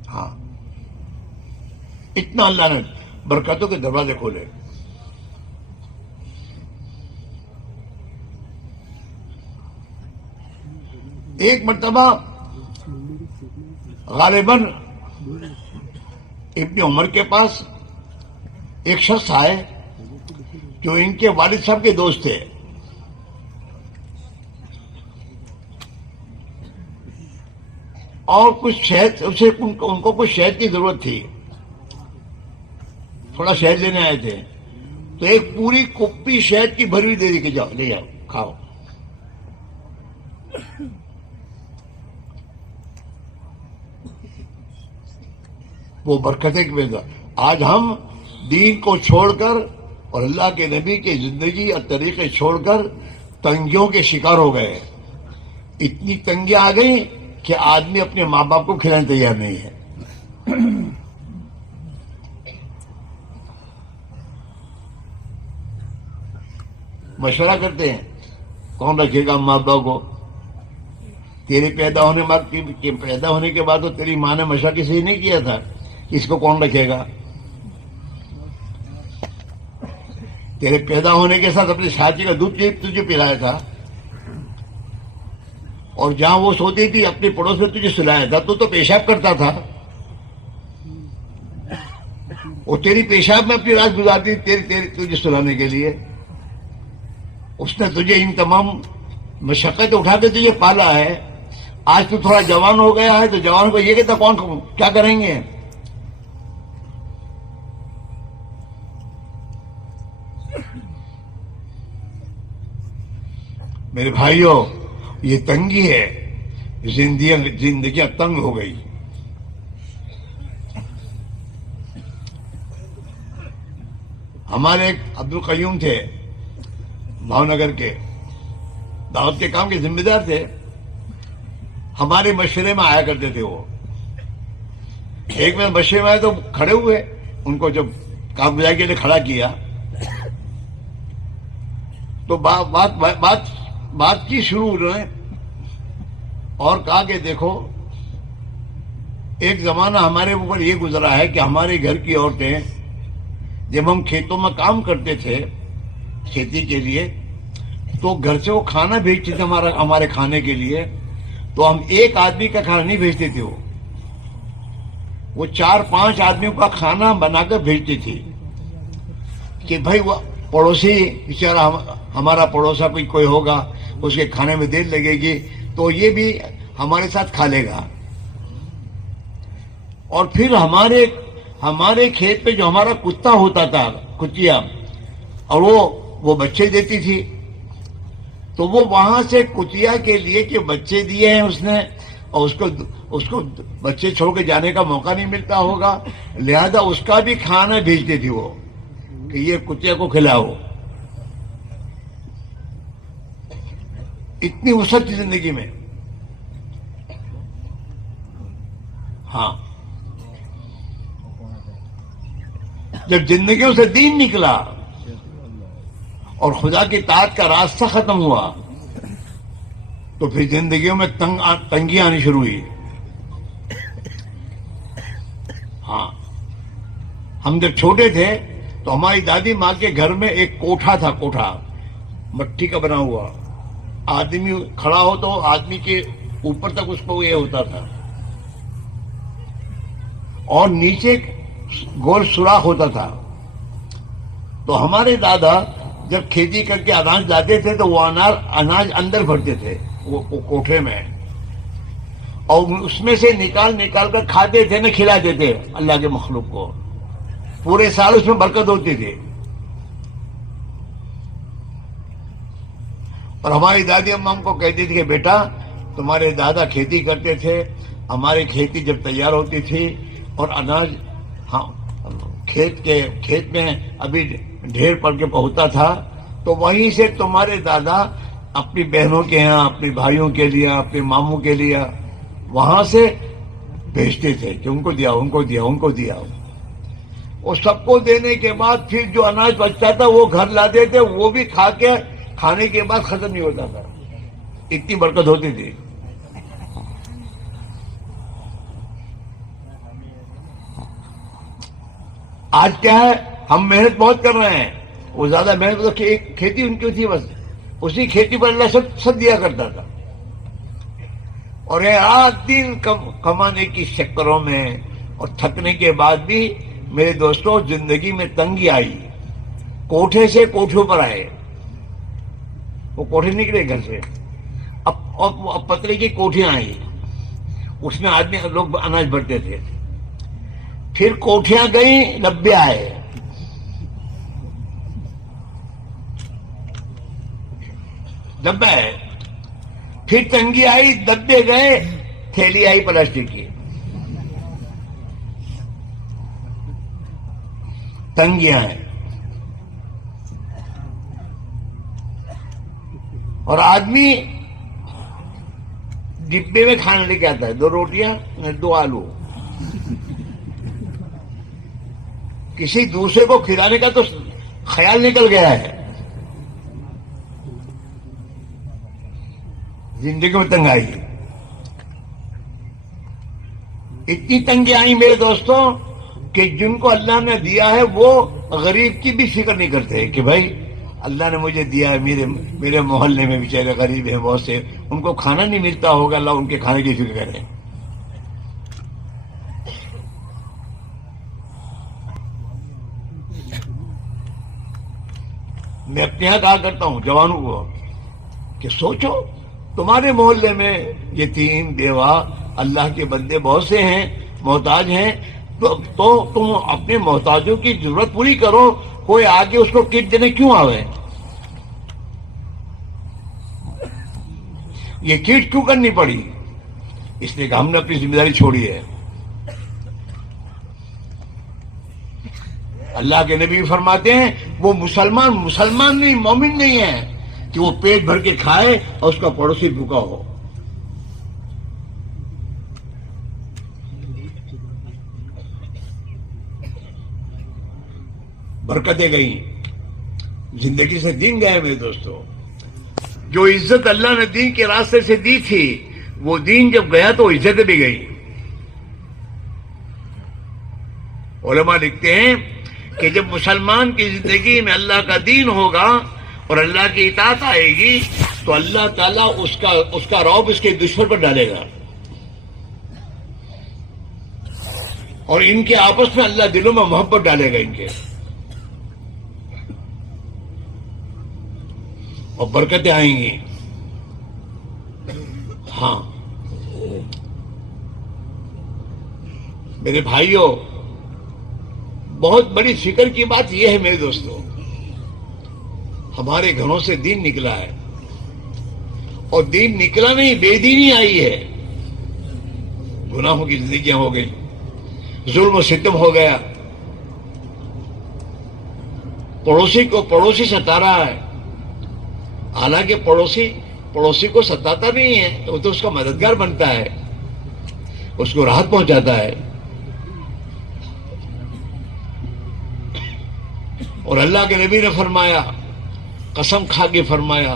ہاں، اتنا اللہ نے برکتوں کے دروازے کھولے۔ ایک مرتبہ غالباً ابن عمر کے پاس ایک شخص آئے جو ان کے والد صاحب کے دوست تھے، اور کچھ شہد ان کو کچھ شہد کی ضرورت تھی، تھوڑا شہد لینے آئے تھے، تو ایک پوری کپی شہد کی بھری ہوئی دے دی کہ جاؤ لے جاؤ کھاؤ۔ وہ برکتیں کی وجہ آج ہم دین کو چھوڑ کر اور اللہ کے نبی کی زندگی اور طریقے چھوڑ کر تنگیوں کے شکار ہو گئے۔ اتنی تنگیاں آ گئی کہ آدمی اپنے ماں باپ کو کھلانے تیار نہیں ہے۔ مشورہ کرتے ہیں کون رکھے گا ماں باپ کو؟ تیرے پیدا ہونے کے بعد تو تیری ماں نے مشورہ کسی نہیں کیا تھا، اس کو کون رکھے گا؟ تیرے پیدا ہونے کے ساتھ اپنے ساتھی کا دودھ تجھے پلایا تھا، اور جہاں وہ سوتی تھی اپنے پڑوس میں تجھے سلایا تھا، تو پیشاب کرتا تھا، وہ تیری پیشاب میں اپنی رات گزارتی تجھے سلانے کے لیے۔ اس نے تجھے ان تمام مشقت اٹھا کے تجھے پالا ہے۔ آج تو تھوڑا جوان ہو گیا ہے تو جوان کو یہ کہتا کون کیا کریں گے؟ میرے بھائیوں، یہ تنگی ہے، زندگیاں تنگ ہو گئی۔ ہمارے ایک عبدالقیوم تھے بھاؤنگر کے، دعوت کے کام کے ذمہ دار تھے، ہمارے مشورے میں آیا کرتے تھے۔ وہ ایک میں مشورے میں آئے تو کھڑے ہوئے، ان کو جب کارگزاری کے لیے کھڑا کیا تو بات کی شروع انہوں نے، اور کہا کہ دیکھو ایک زمانہ ہمارے اوپر یہ گزرا ہے کہ ہمارے گھر کی عورتیں جب ہم کھیتوں میں کام کرتے تھے کھیتی کے لیے تو گھر سے وہ کھانا بھیجتے تھے ہمارے کھانے کے لیے، تو ہم ایک آدمی کا کھانا نہیں بھیجتے تھے، وہ 4-5 آدمیوں کا کھانا بنا کر بھیجتی تھی کہ بھائی وہ پڑوسی بیچارہ ہمارا پڑوسا کوئی ہوگا، اس کے کھانے میں دیر لگے گی تو یہ بھی ہمارے ساتھ کھا لے گا. اور پھر ہمارے کھیت پہ جو ہمارا کتا ہوتا تھا، کتیا، اور وہ بچے دیتی تھی، تو وہ وہاں سے کتیا کے لیے کہ بچے دیے ہیں اس نے، اور اس کو بچے چھوڑ کے جانے کا موقع نہیں ملتا ہوگا، لہذا اس کا بھی کھانا بھیجتی تھی وہ کہ یہ کتیا کو کھلاؤ. اتنی وسعت تھی زندگی میں. ہاں، جب زندگیوں سے دین نکلا اور خدا کی اطاعت کا راستہ ختم ہوا تو پھر زندگیوں میں تنگی آنی شروع ہوئی. ہاں، ہم جب چھوٹے تھے تو ہماری دادی ماں کے گھر میں ایک کوٹھا تھا، کوٹھا مٹی کا بنا ہوا. آدمی کھڑا ہو تو آدمی کے اوپر تک اس کو یہ ہوتا تھا، اور نیچے گول سوراخ ہوتا تھا. تو ہمارے دادا جب کھیتی کر کے اناج لاتے تھے تو وہ اناج اندر بھرتے تھے وہ کوٹھے میں، اور اس میں سے نکال کر کھاتے تھے نہ کھلاتے تھے اللہ کے مخلوق کو. پورے سال اس میں برکت ہوتی تھی. اور ہماری دادی اماں ہم کو کہتی تھی کہ بیٹا تمہارے دادا کھیتی کرتے تھے، ہماری کھیتی جب تیار ہوتی تھی اور اناج کھیت میں ابھی ڈھیر پڑ کے پہنچتا تھا تو وہیں سے تمہارے دادا اپنی بہنوں کے یہاں، اپنے بھائیوں کے لیے، اپنے ماموں کے لیے وہاں سے بھیجتے تھے کہ ان کو دیا، ان کو دیا، ان کو دیا. اور سب کو دینے کے بعد پھر جو اناج بچتا تھا وہ گھر لاتے تھے، وہ بھی کھانے کے بعد ختم نہیں ہوتا تھا. اتنی برکت ہوتی تھی. آج کیا ہے، ہم محنت بہت کر رہے ہیں، وہ زیادہ محنت تو کھیتی ان کی تھی، بس اسی کھیتی پر اللہ سب دیا کرتا تھا. اور رات دن کمانے کی چکروں میں اور تھکنے کے بعد بھی میرے دوستوں زندگی میں تنگی آئی. کوٹھے سے کوٹھوں پر آئے، وہ کوٹھے نکلے گھر سے، اب پتلے کی کوٹھیاں آئی، اس میں آدمی لوگ اناج بھرتے تھے. پھر کوٹھیاں گئیں، ڈبے آئے، ڈبے آئے. پھر تنگی آئی، ڈبے گئے، تھیلی آئی پلاسٹک کی. تنگیاں ہیں. اور آدمی ڈبے میں کھانا لے کے آتا ہے، 2 روٹیاں 2 آلو. کسی دوسرے کو کھلانے کا تو خیال نکل گیا ہے. زندگی میں تنگ آئی. اتنی تنگی آئی میرے دوستوں کہ جن کو اللہ نے دیا ہے وہ غریب کی بھی فکر نہیں کرتے کہ بھائی اللہ نے مجھے دیا ہے، میرے محلے میں بیچارے غریب ہیں بہت سے، ان کو کھانا نہیں ملتا ہوگا، اللہ ان کے کھانے کی فکر کرے. میں اپنے یہاں کہا کرتا ہوں جوانوں کو کہ سوچو تمہارے محلے میں یتیم، بیوہ، اللہ کے بندے بہت سے ہیں، محتاج ہیں، تو تم اپنے محتاجوں کی ضرورت پوری کرو. کوئی آگے اس کو کٹ دینے کیوں آوے؟ یہ کٹ کیوں کرنی پڑی؟ اس لیے کہ ہم نے اپنی ذمہ داری چھوڑی ہے. اللہ کے نبی فرماتے ہیں وہ مسلمان نہیں، مومن نہیں ہے کہ وہ پیٹ بھر کے کھائے اور اس کا پڑوسی بھوکا ہو. برکتیں گئیں، زندگی سے دین گئے میرے دوستو. جو عزت اللہ نے دین کے راستے سے دی تھی وہ دین جب گیا تو عزت بھی گئی. علماء لکھتے ہیں کہ جب مسلمان کی زندگی میں اللہ کا دین ہوگا اور اللہ کی اطاعت آئے گی تو اللہ تعالیٰ اس کا رعب اس کے دشمن پر ڈالے گا. اور ان کے آپس میں اللہ دلوں میں محبت ڈالے گا ان کے، اور برکتیں آئیں گی. ہاں میرے بھائیوں، بہت بڑی فکر کی بات یہ ہے میرے دوستوں، ہمارے گھروں سے دین نکلا ہے، اور دین نکلا نہیں، بے دینی آئی ہے. گناہوں کی زندگیاں ہو گئی، ظلم و ستم ہو گیا، پڑوسی کو پڑوسی ستا رہا ہے، حالانکہ پڑوسی کو ستاتا نہیں ہے، وہ تو اس کا مددگار بنتا ہے، اس کو راحت پہنچاتا ہے. اور اللہ کے نبی نے فرمایا، قسم کھا کے فرمایا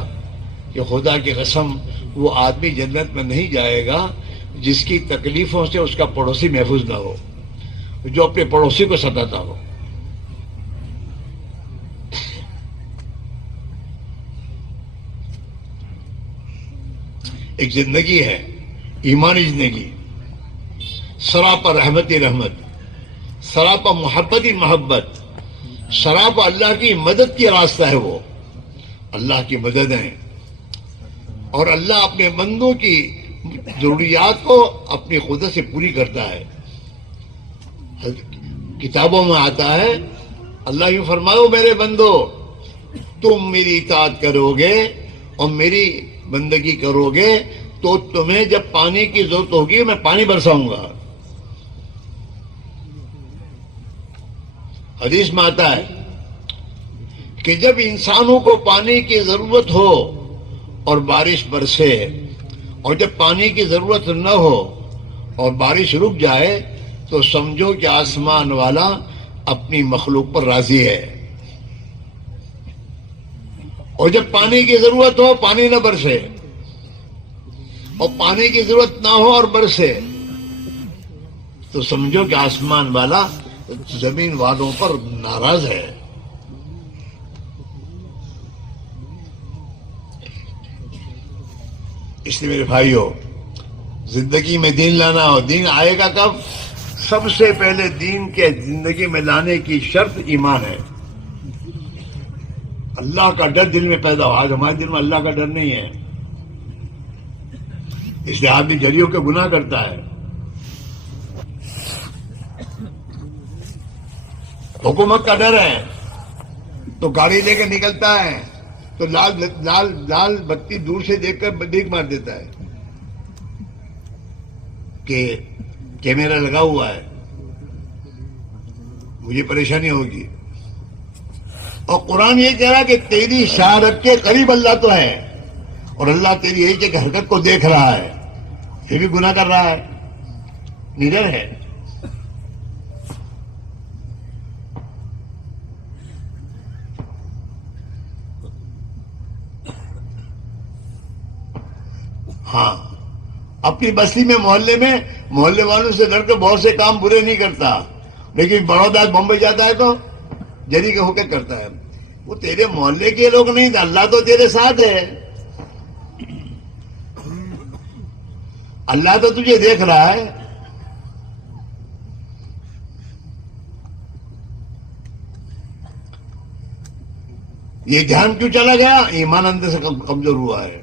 کہ خدا کی قسم، وہ آدمی جنت میں نہیں جائے گا جس کی تکلیفوں سے اس کا پڑوسی محفوظ نہ ہو، جو اپنے پڑوسی کو ستاتا ہو. ایک زندگی ہے ایمانی زندگی، سراپا رحمت ہی رحمت، سراپا محبت ہی محبت، سراپا اللہ کی مدد کی راستہ ہے. وہ اللہ کی مدد ہے، اور اللہ اپنے بندوں کی ضروریات کو اپنی قدرت سے پوری کرتا ہے. کتابوں میں آتا ہے، اللہ یوں فرماؤ میرے بندو، تم میری اطاعت کرو گے اور میری بندگی کرو گے تو تمہیں جب پانی کی ضرورت ہوگی میں پانی برساؤں گا. حدیث میں آتا ہے کہ جب انسانوں کو پانی کی ضرورت ہو اور بارش برسے، اور جب پانی کی ضرورت نہ ہو اور بارش رک جائے، تو سمجھو کہ آسمان والا اپنی مخلوق پر راضی ہے. اور جب پانی کی ضرورت ہو پانی نہ برسے، اور پانی کی ضرورت نہ ہو اور برسے، تو سمجھو کہ آسمان والا زمین والوں پر ناراض ہے. اس لیے میرے بھائیوں، زندگی میں دین لانا ہو، دین آئے گا کب؟ سب سے پہلے دین کے زندگی میں لانے کی شرط ایمان ہے. اللہ کا ڈر دل میں پیدا ہو. آج ہمارے دل میں اللہ کا ڈر نہیں ہے، اس لیے آدمی جھریوں کے گناہ کرتا ہے. حکومت کا ڈر ہے تو گاڑی لے کے نکلتا ہے تو لال بتی دور سے دیکھ کر دیکھ مار دیتا ہے کہ کیمرہ لگا ہوا ہے، مجھے پریشانی ہوگی. اور قرآن یہ کہہ رہا کہ تیری شہادت کے قریب اللہ تو ہے، اور اللہ تیری ایک ایک حرکت کو دیکھ رہا ہے. یہ بھی گناہ کر رہا ہے، نڈر ہے. ہاں، اپنی بستی میں محلے والوں سے ڈر کے بہت سے کام برے نہیں کرتا، لیکن بڑودا بمبئی جاتا ہے تو جری کے ہو کے کرتا ہے. وہ تیرے محلے کے لوگ نہیں تھے، اللہ تو تیرے ساتھ ہے. اللہ تو تجھے دیکھ رہا ہے. یہ دھیان کیوں چلا گیا؟ ایمان اندر سے کمزور ہوا ہے.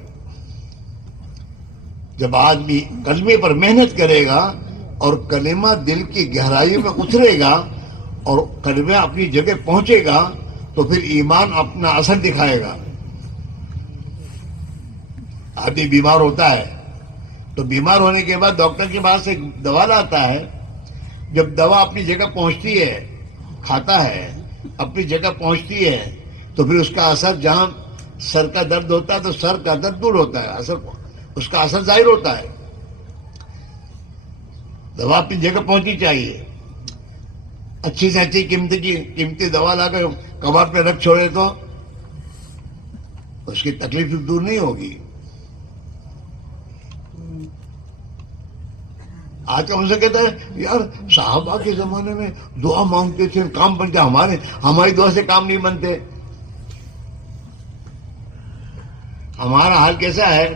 جب آدمی کلمے پر محنت کرے گا اور کلمہ دل کی گہرائیوں میں اترے گا اور کلمہ اپنی جگہ پہنچے گا تو پھر ایمان اپنا اثر دکھائے گا. آدمی بیمار ہوتا ہے تو بیمار ہونے کے بعد ڈاکٹر کے پاس ایک دوا لاتا ہے. جب دوا اپنی جگہ پہنچتی ہے، کھاتا ہے، اپنی جگہ پہنچتی ہے، تو پھر اس کا اثر، جہاں سر کا درد ہوتا ہے تو سر کا درد دور ہوتا ہے، اس کا اثر ظاہر ہوتا ہے. دوا اپنی جگہ پہنچنی چاہیے. اچھی سے اچھی قیمتی دوا لا کر کباڑ پہ رکھ چھوڑے تو اس کی تکلیف دور نہیں ہوگی. آج کا مجھ سے کہتا ہے یار صحابہ کے زمانے میں دعا مانگتے تھے کام بنتے، ہماری دعا سے کام نہیں بنتے. ہمارا حال کیسا ہے؟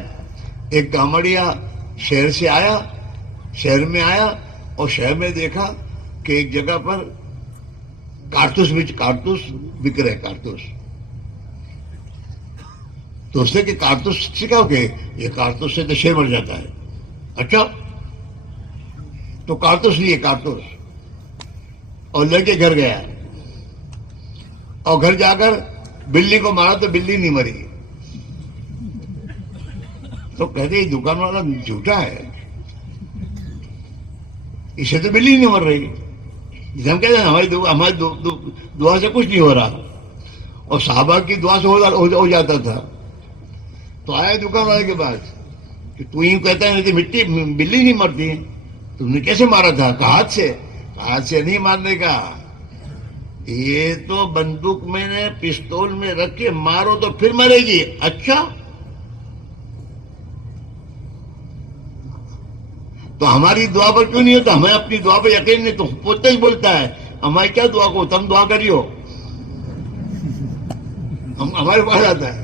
ایک گامڑیا شہر میں آیا اور شہر میں دیکھا کہ ایک جگہ پر کارتوس بک رہے کارتوس. تو اس نے کہ کارتوس سکھاؤ کہ یہ کارتوس سے تو شیر مر جاتا ہے. اچھا تو کارتوس لیے کارتوس اور لے کے گھر گیا اور گھر جا کر بلی کو مارا تو بلی نہیں مری. تو کہتے یہ دکان والا جھوٹا ہے, اسے تو بلی نہیں مر رہی. جسے ہم کہتے ہیں ہماری دعا سے کچھ نہیں ہو رہا, اور صحابہ کی دعا سے ہو جاتا تھا. تو آیا دکان والے کے پاس کہ تو یوں کہتا ہے نہیں مٹی بلی نہیں مرتی, تم نے کیسے مارا تھا؟ کہ ہاتھ سے نہیں مارنے کا, یہ تو بندوق میں نے پستول میں رکھ کے مارو تو پھر مرے گی. اچھا تو ہماری دعا پر کیوں نہیں ہوتا؟ ہمیں اپنی دعا پہ یقین نہیں, تو پوتا ہی بولتا ہے ہماری کیا دعا کو, تم دعا کریو, ہمارے پاس آتا ہے.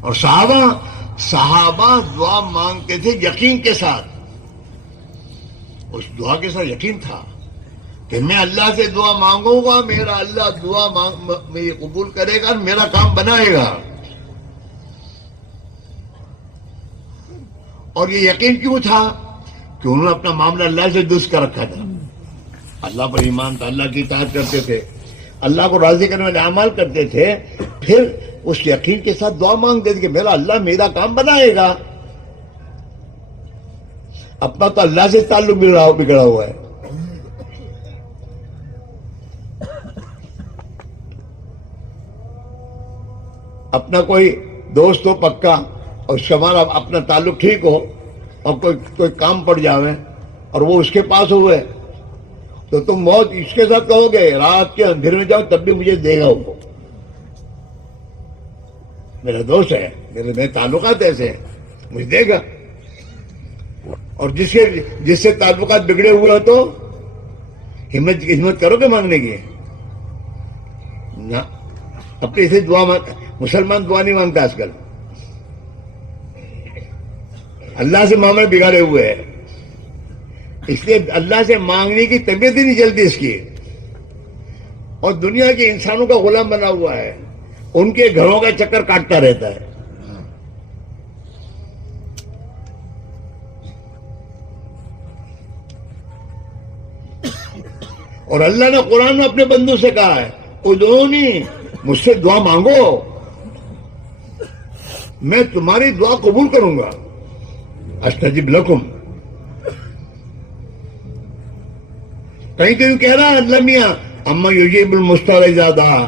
اور صحابہ دعا مانگتے تھے یقین کے ساتھ. اس دعا کے ساتھ یقین تھا کہ میں اللہ سے دعا مانگوں گا, میرا اللہ دعا میری قبول کرے گا, میرا کام بنائے گا. اور یہ یقین کیوں تھا؟ کہ انہوں نے اپنا معاملہ اللہ سے درست کر رکھا تھا. اللہ پر ایمان تھا, اللہ کی اطاعت کرتے تھے, اللہ کو راضی کرنے والے اعمال کرتے تھے. پھر اس یقین کے ساتھ دعا مانگتے تھے کہ میرا اللہ میرا کام بنائے گا. اپنا تو اللہ سے تعلق بگڑا ہوا ہے. اپنا کوئی دوست ہو پکا اور اس کا ہمارا اپنا تعلق ٹھیک ہو, اور کوئی کام پڑ جاوے اور وہ اس کے پاس ہوئے, تو تم بہت اس کے ساتھ کہو گے رات کے اندھیرے میں جاؤ تب بھی مجھے دے گا, وہ میرا دوست ہے, میرے تعلقات ایسے ہیں, مجھے دے گا. اور جس سے تعلقات بگڑے ہوئے ہو تو ہمت کرو گے مانگنے کی نہ. اپنے سے دعا مسلمان دعا نہیں مانگتا آج کل, اللہ سے معاملے بگاڑے ہوئے ہیں. اس لیے اللہ سے مانگنے کی طبیعت ہی نہیں چلتی اس کی, اور دنیا کے انسانوں کا غلام بنا ہوا ہے, ان کے گھروں کا چکر کاٹتا رہتا ہے. اور اللہ نے قرآن میں اپنے بندوں سے کہا ہے ادعونی, مجھ سے دعا مانگو, میں تمہاری دعا قبول کروں گا. استجب لکم, کہیں کہیں کہہ رہا ہے اللہ میاں اما یجیب المضطر اذا دعا.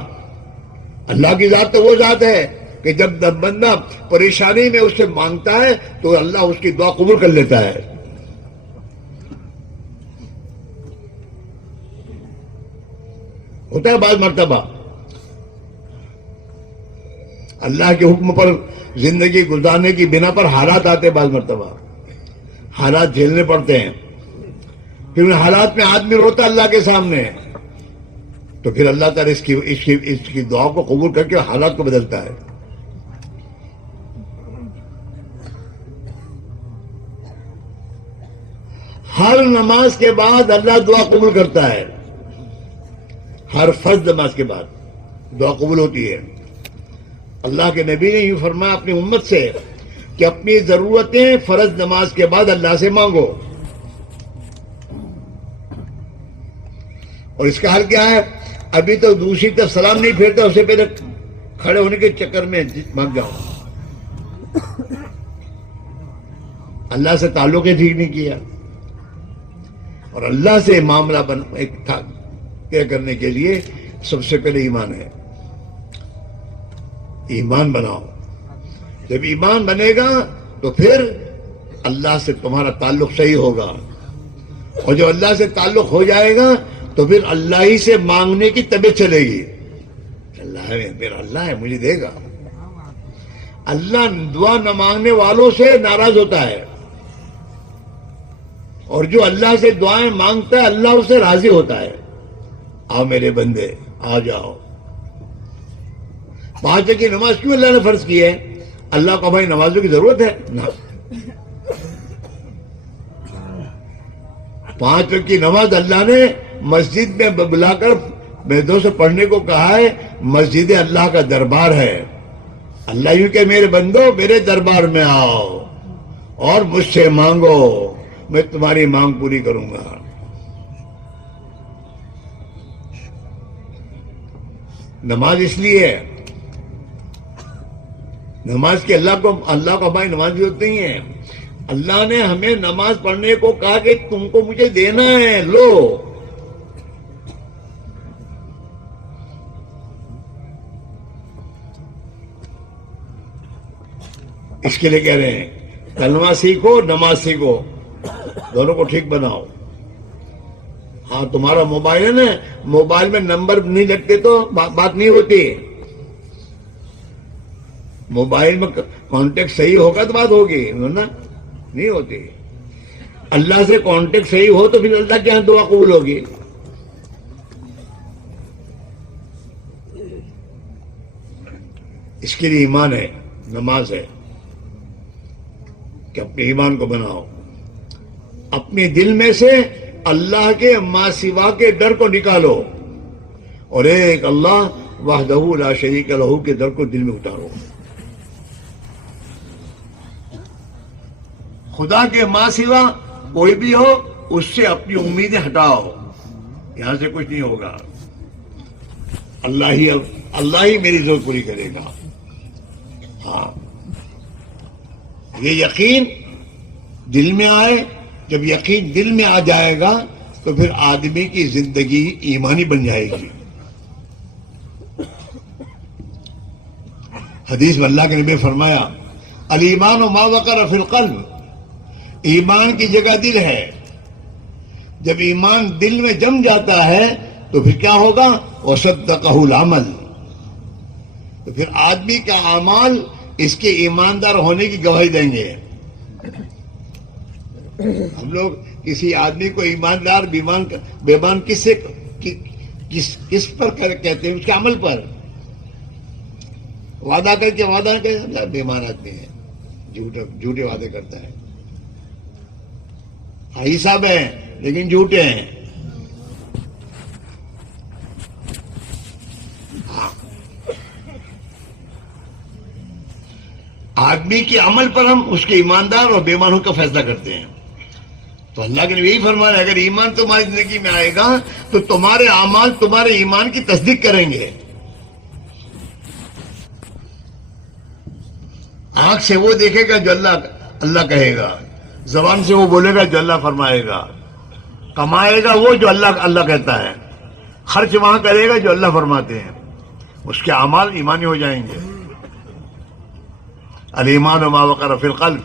اللہ کی ذات تو وہ ذات ہے کہ جب بندہ پریشانی میں اس سے مانگتا ہے تو اللہ اس کی دعا قبول کر لیتا ہے. ہوتا ہے بعض مرتبہ اللہ کے حکم پر زندگی گزارنے کی بنا پر حالات آتے ہیں, بعض مرتبہ حالات جھیلنے پڑتے ہیں. پھر ان حالات میں آدمی روتا اللہ کے سامنے, تو پھر اللہ تعالیٰ اس کی دعا کو قبول کر کے حالات کو بدلتا ہے. ہر نماز کے بعد اللہ دعا قبول کرتا ہے, ہر فرض نماز کے بعد دعا قبول ہوتی ہے. اللہ کے نبی نے یوں فرمایا اپنی امت سے کہ اپنی ضرورتیں فرض نماز کے بعد اللہ سے مانگو. اور اس کا حل کیا ہے؟ ابھی تو دوسری طرف سلام نہیں پھیرتا, اسے پہلے کھڑے ہونے کے چکر میں بھاگ جاؤ. اللہ سے تعلق ہی ٹھیک نہیں کیا, اور اللہ سے معاملہ طے کرنے کے لیے سب سے پہلے ایمان ہے. ایمان بناؤ. جب ایمان بنے گا تو پھر اللہ سے تمہارا تعلق صحیح ہوگا, اور جب اللہ سے تعلق ہو جائے گا تو پھر اللہ ہی سے مانگنے کی طبیعت چلے گی. اللہ ہے, میرا اللہ ہے, مجھے دے گا. اللہ دعا نہ مانگنے والوں سے ناراض ہوتا ہے, اور جو اللہ سے دعائیں مانگتا ہے اللہ اسے راضی ہوتا ہے. آؤ میرے بندے, آ جاؤ. 5 وقت کی نماز کیوں اللہ نے فرض کی ہے؟ اللہ کو بھائی نمازوں کی ضرورت ہے نا. 5 وقت کی نماز اللہ نے مسجد میں بلا کر میرے سے پڑھنے کو کہا ہے. مسجد اللہ کا دربار ہے. اللہ یوں کہ میرے بندو میرے دربار میں آؤ اور مجھ سے مانگو، میں تمہاری مانگ پوری کروں گا. نماز اس لیے ہے، نماز کے اللہ کو ہماری نماز بھی ہوتی نہیں ہے. اللہ نے ہمیں نماز پڑھنے کو کہا کہ تم کو مجھے دینا ہے، لو. اس کے لیے کہہ رہے ہیں کلمہ سیکھو، نماز سیکھو، دونوں کو ٹھیک بناؤ. ہاں تمہارا موبائل ہے نا، موبائل میں نمبر نہیں لگتے تو بات نہیں ہوتی. موبائل میں کانٹیکٹ صحیح ہوگا تو بات ہوگی، ورنہ نہیں ہوتی. اللہ سے کانٹیکٹ صحیح ہو تو پھر اللہ کے یہاں دعا قبول ہوگی. اس کے لیے ایمان ہے، نماز ہے کہ اپنے ایمان کو بناؤ. اپنے دل میں سے اللہ کے ما سوا کے ڈر کو نکالو اور ایک اللہ وحدہ لا شریک لہ کے ڈر کو دل میں اتارو. خدا کے ما سوا کوئی بھی ہو اس سے اپنی امیدیں ہٹاؤ، یہاں سے کچھ نہیں ہوگا. اللہ ہی میری ضرورت پوری کرے گا. ہاں یہ یقین دل میں آئے. جب یقین دل میں آ جائے گا تو پھر آدمی کی زندگی ایمانی بن جائے گی. حدیث میں اللہ کے نبی نے فرمایا الایمان ما وقر فی القلب، ایمان کی جگہ دل ہے. جب ایمان دل میں جم جاتا ہے تو پھر کیا ہوگا؟ وصدقہ العمل، تو پھر آدمی کا اعمال اس کے ایماندار ہونے کی گواہی دیں گے. ہم لوگ کسی آدمی کو ایماندار بیمان کس پر کہتے ہیں؟ اس کے عمل پر. وعدہ کر کے وعدہ کہ بیمان آدمی ہے، جھوٹے وعدے کرتا ہے. حاجی صاحب ہیں لیکن جھوٹے ہیں. آدمی کے عمل پر ہم اس کے ایماندار اور بے ایمانوں کا فیصلہ کرتے ہیں. تو اللہ کے نبی یہی فرما رہے ہیں اگر ایمان تمہاری زندگی میں آئے گا تو تمہارے اعمال تمہارے ایمان کی تصدیق کریں گے. آنکھ سے وہ دیکھے گا جو اللہ کہے گا، زبان سے وہ بولے گا جو اللہ فرمائے گا، کمائے گا وہ جو اللہ کہتا ہے، خرچ وہاں کرے گا جو اللہ فرماتے ہیں. اس کے اعمال ایمانی ہو جائیں گے. الایمان ما وقر فی القلب،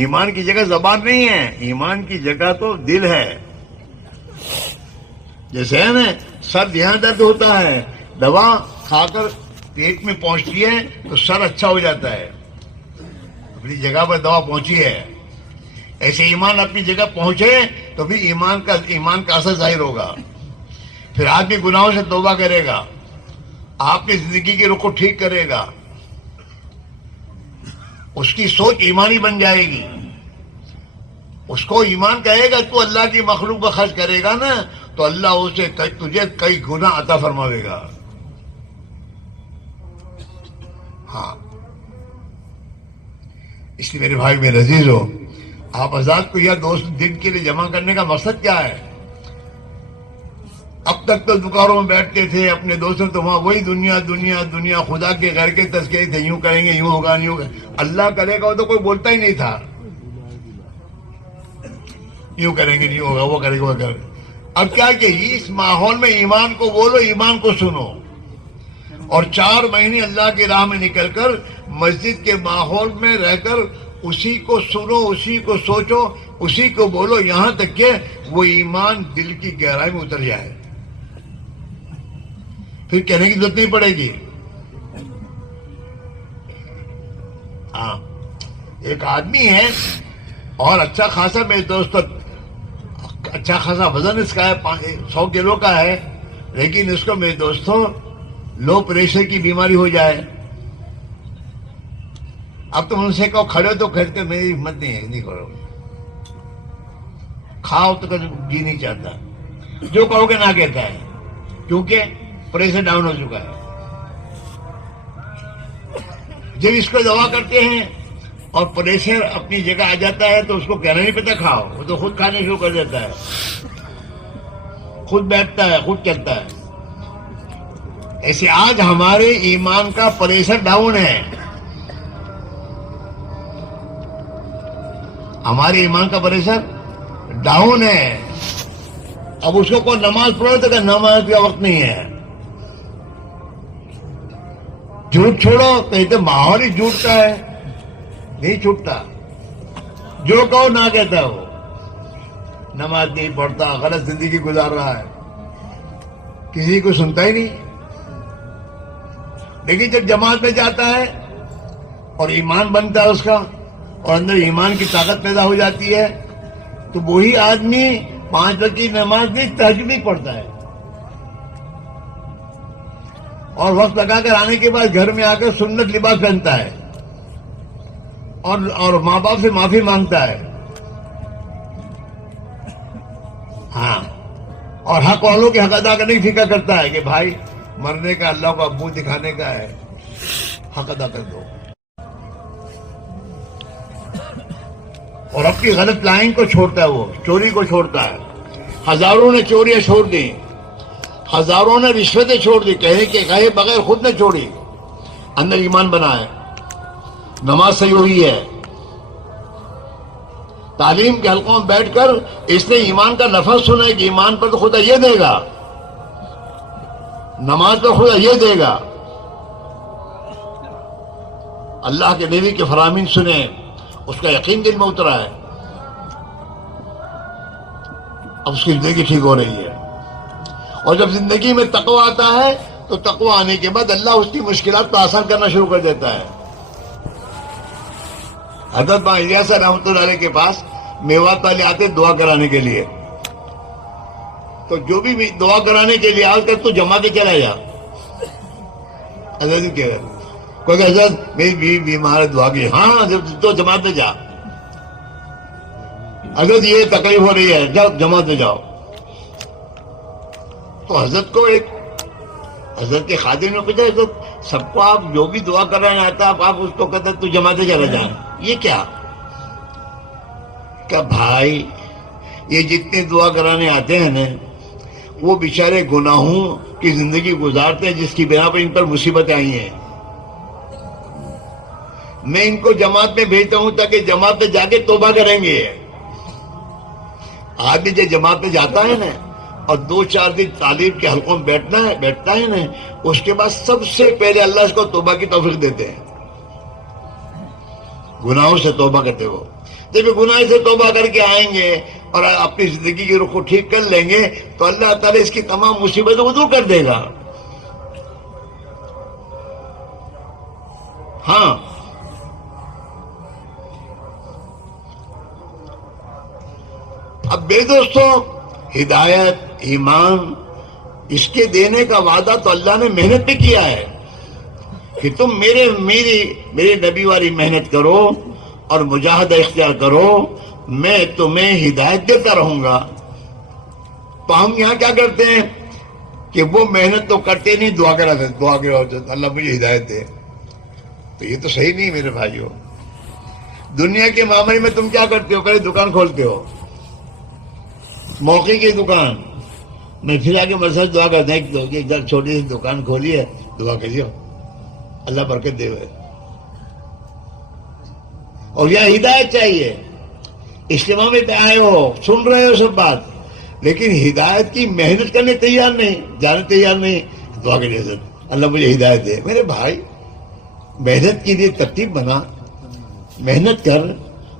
ایمان کی جگہ زبان نہیں ہے، ایمان کی جگہ تو دل ہے. جیسے ہے نا سر یہاں درد ہوتا ہے، دوا کھا کر پیٹ میں پہنچتی ہے تو سر اچھا ہو جاتا ہے، اپنی جگہ پر دوا پہنچی ہے. ایسے ایمان اپنی جگہ پہنچے تو بھی ایمان کا اثر ظاہر ہوگا. پھر آدمی گناہوں سے توبہ کرے گا، آپ کی زندگی کے رخ کو ٹھیک کرے گا، اس کی سوچ ایمانی بن جائے گی. اس کو ایمان کہے گا تو اللہ کی مخلوق پر خرچ کرے گا نا تو اللہ اسے تجھے کئی گنا عطا فرماوے گا. ہاں اس لیے میرے بھائی میرے عزیز ہو، آپ آزاد کو یا دوست دن کے لیے جمع کرنے کا مقصد کیا ہے؟ اب تک تو دکانوں میں بیٹھتے تھے اپنے دوستوں تو وہاں وہی دنیا دنیا دنیا، خدا کے غیر کے تذکرے تھے، یوں کریں گے یوں ہوگا یوں ہوگا. اللہ کرے گا وہ تو کوئی بولتا ہی نہیں تھا، یوں کریں گے نہیں ہوگا، وہ کرے گا وہ کرے گا. اب کیا کہ اس ماحول میں ایمان کو بولو، ایمان کو سنو، اور 4 مہینے اللہ کی راہ میں نکل کر مسجد کے ماحول میں رہ کر اسی کو سنو، اسی کو سوچو، اسی کو بولو، یہاں تک کہ وہ ایمان دل کی گہرائی میں اتر جائے. پھر کہنے کی ضرورت نہیں پڑے گی. ہاں ایک آدمی ہے اور اچھا خاصا، میرے دوست اچھا خاصا وزن اس کا ہے، 100 کلو کا ہے، لیکن اس کو میرے دوستوں لو پریشر کی بیماری ہو جائے. اب تم ان سے کہو کھڑے تو کھڑتے، میری ہمت نہیں ہے، نہیں کرو. کھاؤ تو کبھی جی نہیں چاہتا، جو کہو گے نہ کہتا ہے، کیونکہ پریشر ڈاؤن ہو چکا ہے۔ جب اس کو دوا کرتے ہیں اور پریشر اپنی جگہ آ جاتا ہے تو اس کو کہنا نہیں پتا کھاؤ، وہ تو خود کھانے شروع کر دیتا ہے، خود بیٹھتا ہے، خود چلتا ہے۔ ایسے آج ہمارے ایمان کا پریشر ڈاؤن ہے، ہمارے ایمان کا پریشر ڈاؤن ہے۔ اب اس کو کوئی نماز پڑھو تو کہ نماز کا وقت نہیں ہے، جھوٹ چھوڑو تو ماحول ہی جھوٹ کا ہے، نہیں چھوٹتا، جو کہو نہ کہتا ہے، وہ نماز نہیں پڑھتا، غلط زندگی گزار رہا ہے، کسی کو سنتا ہی نہیں۔ لیکن جب جماعت میں جاتا ہے اور ایمان بنتا ہے اس کا، اور اندر ایمان کی طاقت پیدا ہو جاتی ہے، تو وہی آدمی 5 وقت کی نماز نہیں، تہجد بھی پڑھتا ہے، اور وقت لگا کر آنے کے بعد گھر میں آ کر سنت لباس پہنتا ہے، اور ماں باپ سے معافی مانگتا ہے، ہاں، اور حق والوں کے حق ادا کرنے کی فکر کرتا ہے کہ بھائی مرنے کا اللہ کو ابو دکھانے کا ہے، حق ادا کر دو، اور اپنی غلط لائن کو چھوڑتا ہے، وہ چوری کو چھوڑتا ہے۔ ہزاروں نے چوریاں چھوڑ دی، ہزاروں نے رشوتیں چھوڑ دی، کہے بغیر خود نے چھوڑی، اندر ایمان بنا ہے، نماز صحیح ہوئی ہے، تعلیم کے حلقوں میں بیٹھ کر اس نے ایمان کا لفظ سنا ہے کہ ایمان پر تو خدا یہ دے گا، نماز پر خدا یہ دے گا، اللہ کے نبی کے فرامین سنے، اس کا یقین دل میں اترا ہے، اب اس کی زندگی ٹھیک ہو رہی ہے۔ اور جب زندگی میں تقوی آتا ہے تو تقوی آنے کے بعد اللہ اس کی مشکلات کو آسان کرنا شروع کر دیتا ہے۔ حضرت ماں الیاس رحمۃ اللہ علیہ کے پاس میوات والے آتے دعا کرانے کے لیے، تو جو بھی دعا کرانے کے لیے آ کر تو جما کے چلا جا، حضرت کہہ رہے کوئی کہ حضرت میری بیوی بیمار ہے دعا کی، ہاں تو جماعت میں جا، حضرت یہ تکلیف ہو رہی ہے، جاؤ جماعت میں جاؤ۔ تو حضرت کو ایک حضرت کے خادم نے پوچھا، حضرت سب کو آپ جو بھی دعا کرانا آتا آپ اس کو کہتے تو جماعت میں چلا جائیں، یہ کیا؟ کہ بھائی یہ جتنے دعا کرانے آتے ہیں نا وہ بیچارے گناہوں کی زندگی گزارتے ہیں جس کی بنا پر ان پر مصیبتیں آئی ہیں، میں ان کو جماعت میں بھیجتا ہوں تاکہ جماعت میں جا کے توبہ کریں گے۔ آدمی جب جماعت میں جاتا ہے نا اور 2-4 دن تعلیم کے حلقوں میں بیٹھتا ہے نا، اس کے بعد سب سے پہلے اللہ اس کو توبہ کی توفیق دیتے ہیں، گناہوں سے توبہ کرتے ہو۔ جب گناہ سے توبہ کر کے آئیں گے اور اپنی زندگی کے رخ کو ٹھیک کر لیں گے تو اللہ تعالیٰ اس کی تمام مصیبتوں کو دور کر دے گا۔ ہاں، اب میرے دوستو، ہدایت، ایمان، اس کے دینے کا وعدہ تو اللہ نے محنت پہ کیا ہے کہ تم میرے نبی والی محنت کرو اور مجاہدہ اختیار کرو، میں تمہیں ہدایت دیتا رہوں گا۔ تو ہم یہاں کیا کرتے ہیں کہ وہ محنت تو کرتے نہیں، دعا کراتے، دعا کرو اللہ مجھے ہدایت دے، تو یہ تو صحیح نہیں میرے بھائیو۔ دنیا کے معاملے میں تم کیا کرتے ہو؟ پہلے دکان کھولتے ہو، موقع کی دکان میں پھر آگے مسجد دعا کرتے ہیں کہ ایک چھوٹی سی دکان کھولی ہے، دعا کریے اللہ برکت دے ہوئے، اور یہاں ہدایت چاہیے۔ اجتماع میں آئے ہو، سن رہے ہو سب بات، لیکن ہدایت کی محنت کرنے تیار نہیں، جانے تیار نہیں، دعا کریے حضرت اللہ مجھے ہدایت دے۔ میرے بھائی محنت کے لیے ترتیب بنا، محنت کر،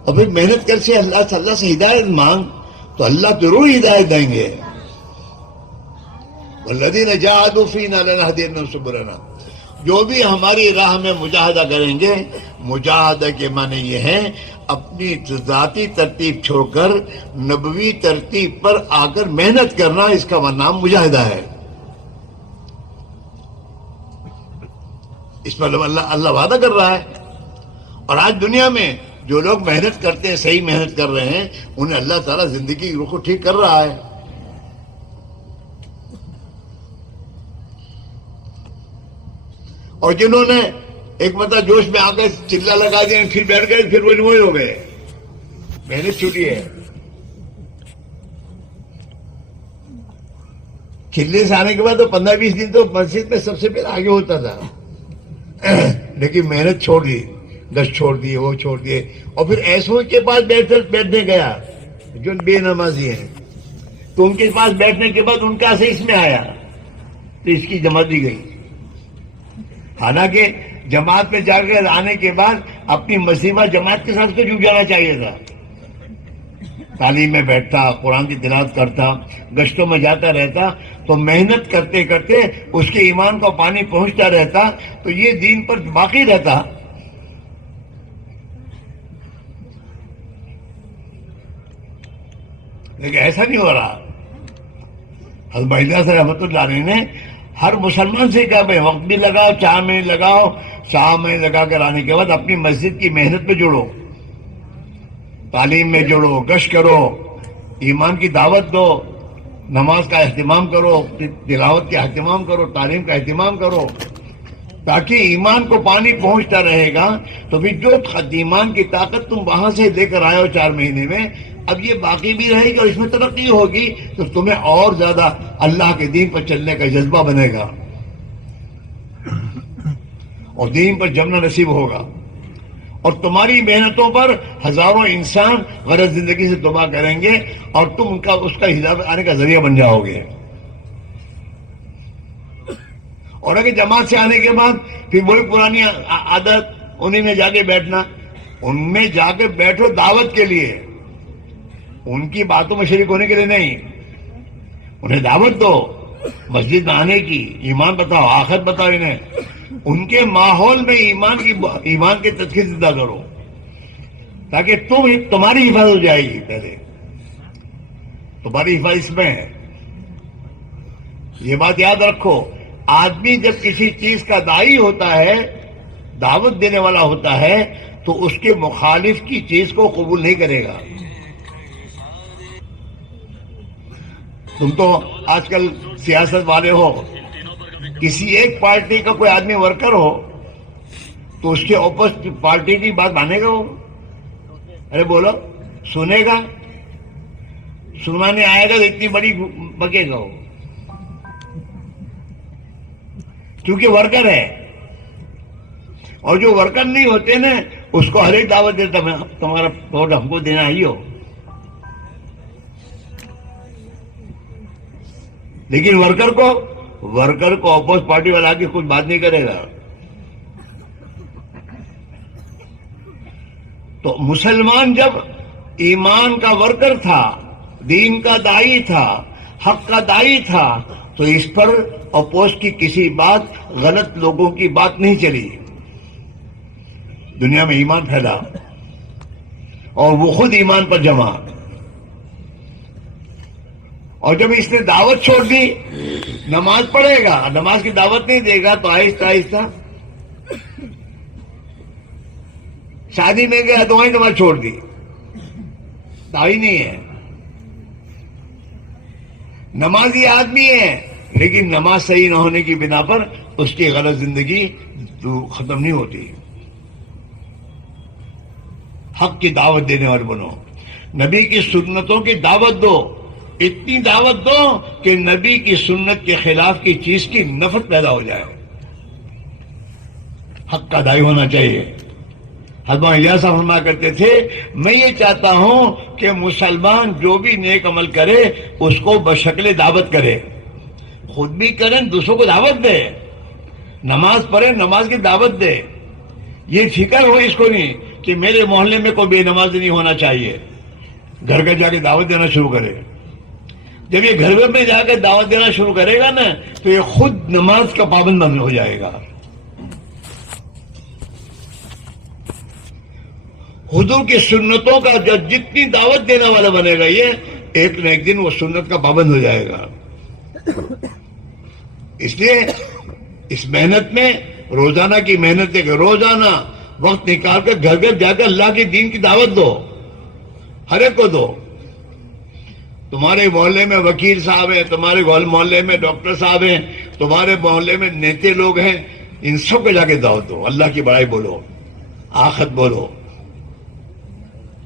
اور پھر محنت کر سے اللہ سے ہدایت مانگ، تو اللہ ضرور ہدایت دیں گے۔ والذین جاہدوا فینا لنہدینہم سبلنا، جو بھی ہماری راہ میں مجاہدہ کریں گے، مجاہدہ کے معنی یہ ہے اپنی ذاتی ترتیب چھوڑ کر نبوی ترتیب پر آ کر محنت کرنا، اس کا نام مجاہدہ ہے۔ اس پر اللہ وعدہ کر رہا ہے، اور آج دنیا میں جو لوگ محنت کرتے ہیں، صحیح محنت کر رہے ہیں، انہیں اللہ تعالیٰ زندگی کو ٹھیک کر رہا ہے. اور جنہوں نے ایک مطلب جوش میں آ کے چلا لگا دیا، پھر بیٹھ گئے، پھر وہی ہو گئے، محنت چھوٹی ہے. چلے سے آنے کے بعد تو 15-20 دن تو مسجد میں سب سے پہلے آگے ہوتا تھا، لیکن محنت چھوڑ دی، گشت چھوڑ دیے، وہ چھوڑ دیے. اور پھر ایسوں کے پاس بیٹھنے گیا جو بے نمازی ہیں، تو ان کے پاس بیٹھنے کے بعد ان کا اثر اس میں آیا، تو اس کی جماعت دی گئی. حالانکہ جماعت میں جا کر آنے کے بعد اپنی مسیحہ جماعت کے ساتھ تو جڑ جانا چاہیے تھا. تعلیم میں بیٹھتا، قرآن کی تلاوت کرتا، گشتوں میں جاتا رہتا، تو محنت کرتے کرتے اس کے ایمان کو پانی پہنچتا رہتا، تو یہ دین پر باقی رہتا. لیکن ایسا نہیں ہو رہا. حضرت بھائی رحمۃ اللہ علیہ نے ہر مسلمان سے کہا بھائی وقت بھی لگاؤ، 4 مہینے لگاؤ، 4 مہینے لگا کر آنے کے بعد اپنی مسجد کی محنت میں جڑو، تعلیم میں جڑو، گشت کرو، ایمان کی دعوت دو، نماز کا اہتمام کرو، تلاوت کا اہتمام کرو، تعلیم کا اہتمام کرو، تاکہ ایمان کو پانی پہنچتا رہے گا. تو پھر جو ایمان کی طاقت تم وہاں سے لے کر آئے ہو 4 مہینے میں، اب یہ باقی بھی رہے گی اور اس میں ترقی ہوگی، تو تمہیں اور زیادہ اللہ کے دین پر چلنے کا جذبہ بنے گا اور دین پر جمنا نصیب ہوگا. اور تمہاری محنتوں پر ہزاروں انسان غرض زندگی سے توبہ کریں گے اور تم اس کا ہدایت آنے کا ذریعہ بن جاؤ گے. اور اگر جماعت سے آنے کے بعد پھر وہی پرانی عادت، انہیں میں جا کے بیٹھنا، ان میں جا کے بیٹھو دعوت کے لیے، ان کی باتوں میں شریک ہونے کے لیے نہیں. انہیں دعوت دو مسجد میں آنے کی، ایمان بتاؤ، آخرت بتاؤ انہیں. ان کے ماحول میں ایمان کے تذکیر زندہ کرو، تاکہ تمہاری حفاظت ہو جائے گی. پہلے تمہاری حفاظت میں ہے. یہ بات یاد رکھو، آدمی جب کسی چیز کا داعی ہوتا ہے، دعوت دینے والا ہوتا ہے، تو اس کے مخالف کی چیز کو قبول نہیں کرے گا. تم تو آج کل سیاست والے ہو، کسی ایک پارٹی کا کوئی آدمی ورکر ہو تو اس کے اپوزٹ پارٹی کی بات مانے گا وہ؟ ارے بولو، سنے گا؟ سنانے آئے گا تو اتنی بڑی بکے گا وہ، کیونکہ ورکر ہے. اور جو ورکر نہیں ہوتے نا، اس کو ہر ایک دعوت دیتا ہے تمہارا ووٹ ہم کو دینا ہی ہو. لیکن ورکر کو اپوز پارٹی والا کے کچھ بات نہیں کرے گا. تو مسلمان جب ایمان کا ورکر تھا، دین کا داعی تھا، حق کا داعی تھا، تو اس پر اپوز کی کسی بات، غلط لوگوں کی بات نہیں چلی. دنیا میں ایمان پھیلا اور وہ خود ایمان پر جمع. اور جب اس نے دعوت چھوڑ دی، نماز پڑھے گا، نماز کی دعوت نہیں دے گا، تو آہستہ آہستہ شادی میں گیا تو وہیں نماز چھوڑ دی، داعی نہیں ہے. نمازی آدمی ہے، لیکن نماز صحیح نہ ہونے کی بنا پر اس کی غلط زندگی ختم نہیں ہوتی. حق کی دعوت دینے والے بنو، نبی کی سنتوں کی دعوت دو، اتنی دعوت دو کہ نبی کی سنت کے خلاف کی چیز کی نفرت پیدا ہو جائے. حق کا داعی ہونا چاہیے. حضرت الیاس صاحب فرمایا کرتے تھے، میں یہ چاہتا ہوں کہ مسلمان جو بھی نیک عمل کرے اس کو بشکل دعوت کرے، خود بھی کریں، دوسروں کو دعوت دے. نماز پڑھے، نماز کی دعوت دے. یہ فکر ہو اس کو نہیں کہ میرے محلے میں کوئی بے نماز نہیں ہونا چاہیے، گھر گھر جا کے دعوت دینا شروع کرے. جب یہ گھر گھر میں جا کے دعوت دینا شروع کرے گا نا، تو یہ خود نماز کا پابند بن ہو جائے گا. حضور کی سنتوں کا جتنی دعوت دینے والا بنے گا، یہ ایک نہ ایک دن وہ سنت کا پابند ہو جائے گا. اس لیے اس محنت میں روزانہ کی محنت ہے کہ روزانہ وقت نکال کر گھر گھر جا کر اللہ کے دین کی دعوت دو، ہر ایک کو دو۔ تمہارے محلے میں وکیل صاحب ہیں، تمہارے محلے میں ڈاکٹر صاحب ہیں، تمہارے محلے میں نیتے لوگ ہیں، ان سب کو جا کے دعوت دو، اللہ کی بڑائی بولو، آخت بولو۔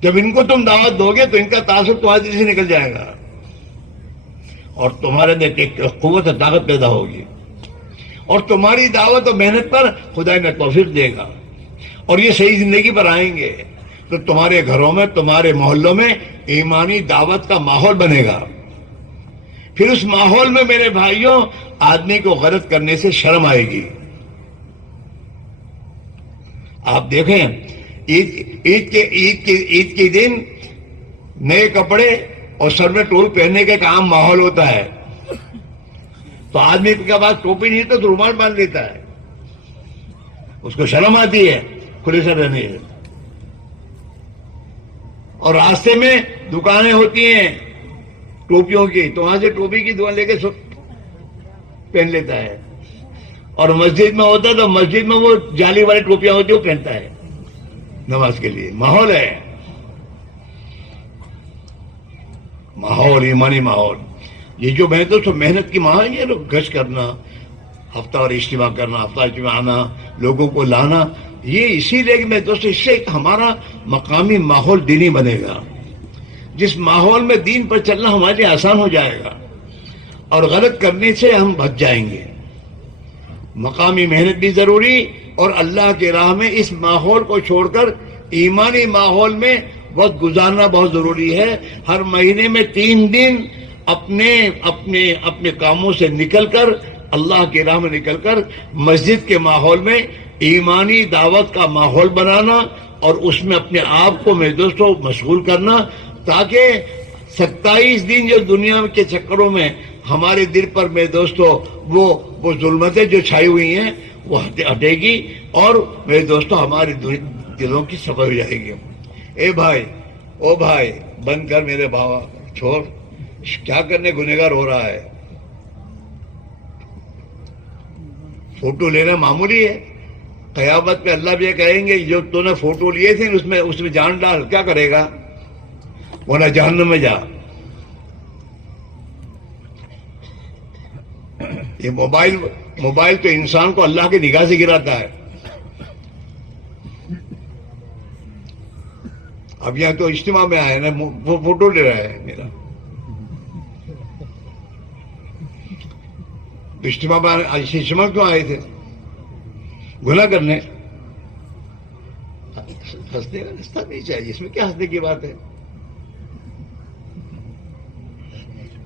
جب ان کو تم دعوت دو گے تو ان کا تاثر تمہارے دل سے نکل جائے گا اور تمہارے اندر ایک قوت اور طاقت پیدا ہوگی، اور تمہاری دعوت اور محنت پر خدا انہیں توفیق دے گا اور یہ صحیح زندگی پر آئیں گے تو تمہارے گھروں میں، تمہارے محلوں میں ایمانی دعوت کا ماحول بنے گا۔ پھر اس ماحول میں میرے بھائیوں آدمی کو غلط کرنے سے شرم آئے گی۔ آپ دیکھیں عید کے دن نئے کپڑے اور سر میں ٹوپی پہننے کا ایک عام ماحول ہوتا ہے، تو آدمی کے پاس ٹوپی نہیں تو رومال باندھ لیتا ہے، اس کو شرم آتی ہے کھلے سر رہنے سے۔ اور راستے میں دکانیں ہوتی ہیں ٹوپیوں کی، تو وہاں سے ٹوپی کی دکان لے کے پہن لیتا ہے، اور مسجد میں ہوتا ہے تو مسجد میں وہ جالی والی ٹوپیاں ہوتی ہیں وہ پہنتا ہے نماز کے لیے۔ ماحول ہے، ماحول، ایمانی ماحول۔ یہ جو میں تو محنت کی ماحول، یہ لوگ گشت کرنا، ہفتہ اور اجتماع کرنا، ہفتہ اجتماع آنا، لوگوں کو لانا، یہ اسی لیے کہ میں دوستو اس سے ہمارا مقامی ماحول دینی بنے گا، جس ماحول میں دین پر چلنا ہمارے لیے آسان ہو جائے گا اور غلط کرنے سے ہم بچ جائیں گے۔ مقامی محنت بھی ضروری، اور اللہ کے راہ میں اس ماحول کو چھوڑ کر ایمانی ماحول میں وقت گزارنا بہت ضروری ہے۔ ہر مہینے میں 3 دن اپنے کاموں سے نکل کر، اللہ کی راہ میں نکل کر مسجد کے ماحول میں ایمانی دعوت کا ماحول بنانا اور اس میں اپنے آپ کو میرے دوستوں مشغول کرنا، تاکہ 27 دن جو دنیا کے چکروں میں ہمارے دل پر میرے دوستوں وہ ظلمتیں جو چھائی ہوئی ہیں وہ ہٹے گی، اور میرے دوستوں ہمارے دلوں کی صفائی ہو جائے گی۔ اے بھائی، او بھائی، بند کر میرے بابا، چھوڑ، کیا کرنے گنہگار ہو رہا ہے؟ فوٹو لینا معمولی ہے، قیامت میں اللہ بھی یہ کہیں گے جو تو نے فوٹو لیے تھے اس میں جان ڈال، کیا کرے گا؟ ورنہ جہنم میں جا۔ یہ موبائل تو انسان کو اللہ کی نگاہ سے گراتا ہے۔ اب یہاں تو اجتماع میں آئے نا، وہ فوٹو لے رہا ہے میرا، اجتماع کیوں آئے تھے؟ گناہ کرنے۔ ہنسنے کا رستہ نہیں چاہیے، اس میں کیا ہنسنے کی بات ہے؟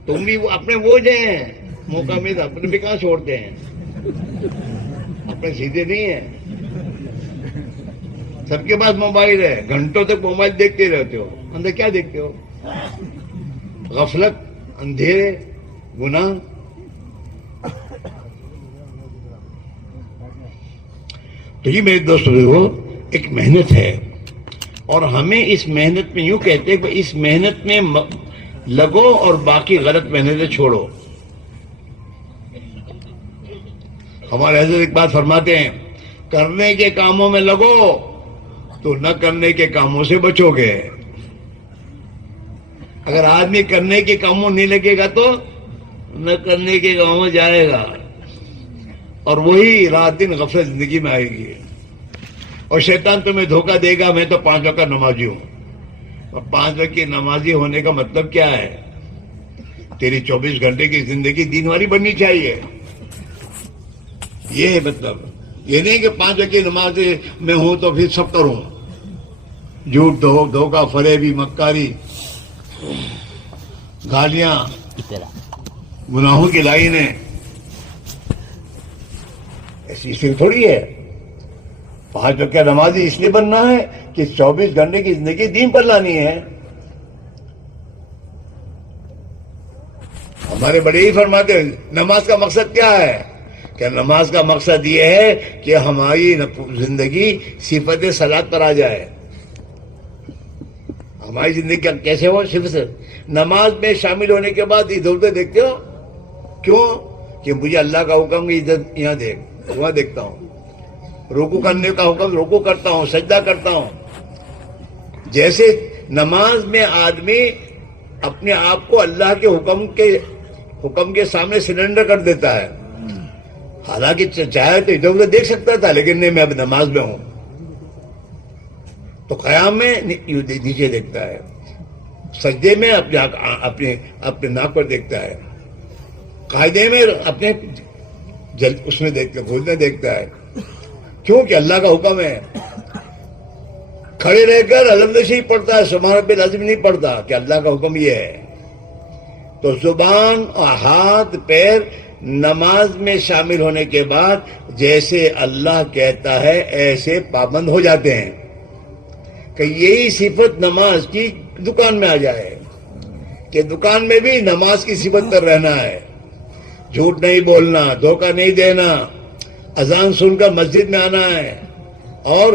تم بھی اپنے وہ جو ہیں موقع میں اپنے بھی کہاں چھوڑتے ہیں، اپنے سیدھے نہیں ہیں۔ سب کے پاس موبائل ہے، گھنٹوں تک موبائل دیکھتے رہتے ہو، اندر کیا دیکھتے ہو؟ غفلت، اندھیرے، گناہ۔ تو یہ میرے دوستوں دیکھو ایک محنت ہے، اور ہمیں اس محنت میں یوں کہتے ہیں کہ اس محنت میں لگو اور باقی غلط محنتیں چھوڑو۔ ہمارے حضرت ایک بات فرماتے ہیں، کرنے کے کاموں میں لگو تو نہ کرنے کے کاموں سے بچو گے۔ اگر آدمی کرنے کے کاموں نہیں لگے گا تو نہ کرنے کے کاموں میں جائے گا، اور وہی رات دن غفلت زندگی میں آئے گی، اور شیطان تمہیں دھوکہ دے گا میں تو 5 وقت نمازی ہوں۔ اور 5 وقت کی نمازی ہونے کا مطلب کیا ہے؟ تیری 24 گھنٹے کی زندگی دین والی بننی چاہیے، یہ ہے مطلب۔ یہ نہیں کہ 5 وقت کی نماز میں ہوں تو پھر سب کروں، جھوٹ، دھوکہ، فریبی، مکاری، گالیاں، گناہوں کی لائنیں، ایسی صرف تھوڑی ہے۔ 5 وقت نمازی اس لیے بننا ہے کہ 24 گھنٹے کی زندگی دین پر لانی ہے۔ ہمارے بڑے ہی فرماتے ہیں نماز کا مقصد کیا ہے؟ کہ نماز کا مقصد یہ ہے کہ ہماری زندگی صفت صلاۃ پر آ جائے۔ ہماری زندگی کیسے ہو؟ صرف نماز میں شامل ہونے کے بعد ادھر ادھر دیکھتے ہو، کیوں؟ کہ مجھے اللہ کا حکم کی ادھر یہاں دیکھ، وہاں دیکھتا ہوں، رکوع کرنے کا حکم رکوع کرتا ہوں، سجدہ کرتا ہوں. جیسے نماز میں آدمی اپنے آپ کو اللہ کے حکم کے سامنے سرنڈر کر دیتا ہے. حالانکہ چاہے تو ادھر ادھر دیکھ سکتا تھا، لیکن نہیں، میں اب نماز میں ہوں. تو قیام میں نیچے دیکھتا ہے، سجدے میں اپنے ناک پر دیکھتا ہے، قاعدے میں اپنے اس میں دیکھتا ہے، گھٹنے دیکھتا ہے. کیوں کہ اللہ کا حکم ہے. کھڑے رہ کر الحمد شریف پڑھتا ہے، سبحان ربی العظیم نہیں پڑھتا کہ اللہ کا حکم یہ ہے. تو زبان اور ہاتھ پیر نماز میں شامل ہونے کے بعد جیسے اللہ کہتا ہے ایسے پابند ہو جاتے ہیں کہ یہی صفت نماز کی دکان میں آ جائے کہ دکان میں بھی نماز کی صفت پر رہنا ہے. جھوٹ نہیں بولنا، دھوکہ نہیں دینا، اذان سن کر مسجد میں آنا ہے، اور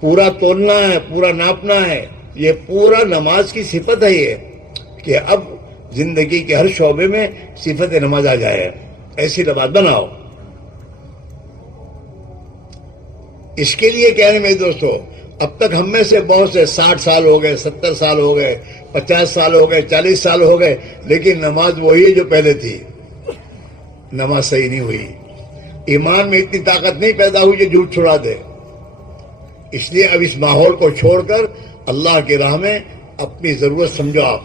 پورا تولنا ہے، پورا ناپنا ہے. یہ پورا نماز کی صفت ہے یہ، کہ اب زندگی کے ہر شعبے میں صفت نماز آ جائے. ایسی نماز بناؤ. اس کے لیے کہنے میرے دوستو، اب تک ہم میں سے بہت سے 60 سال ہو گئے، 70 سال ہو گئے، 50 سال ہو گئے، 40 سال ہو گئے، لیکن نماز وہی ہے جو پہلے تھی. نماز صحیح نہیں ہوئی. ایمان میں اتنی طاقت نہیں پیدا ہوئی جو جھوٹ چھڑا دے. اس لیے اب اس ماحول کو چھوڑ کر اللہ کی راہ میں اپنی ضرورت سمجھو. آپ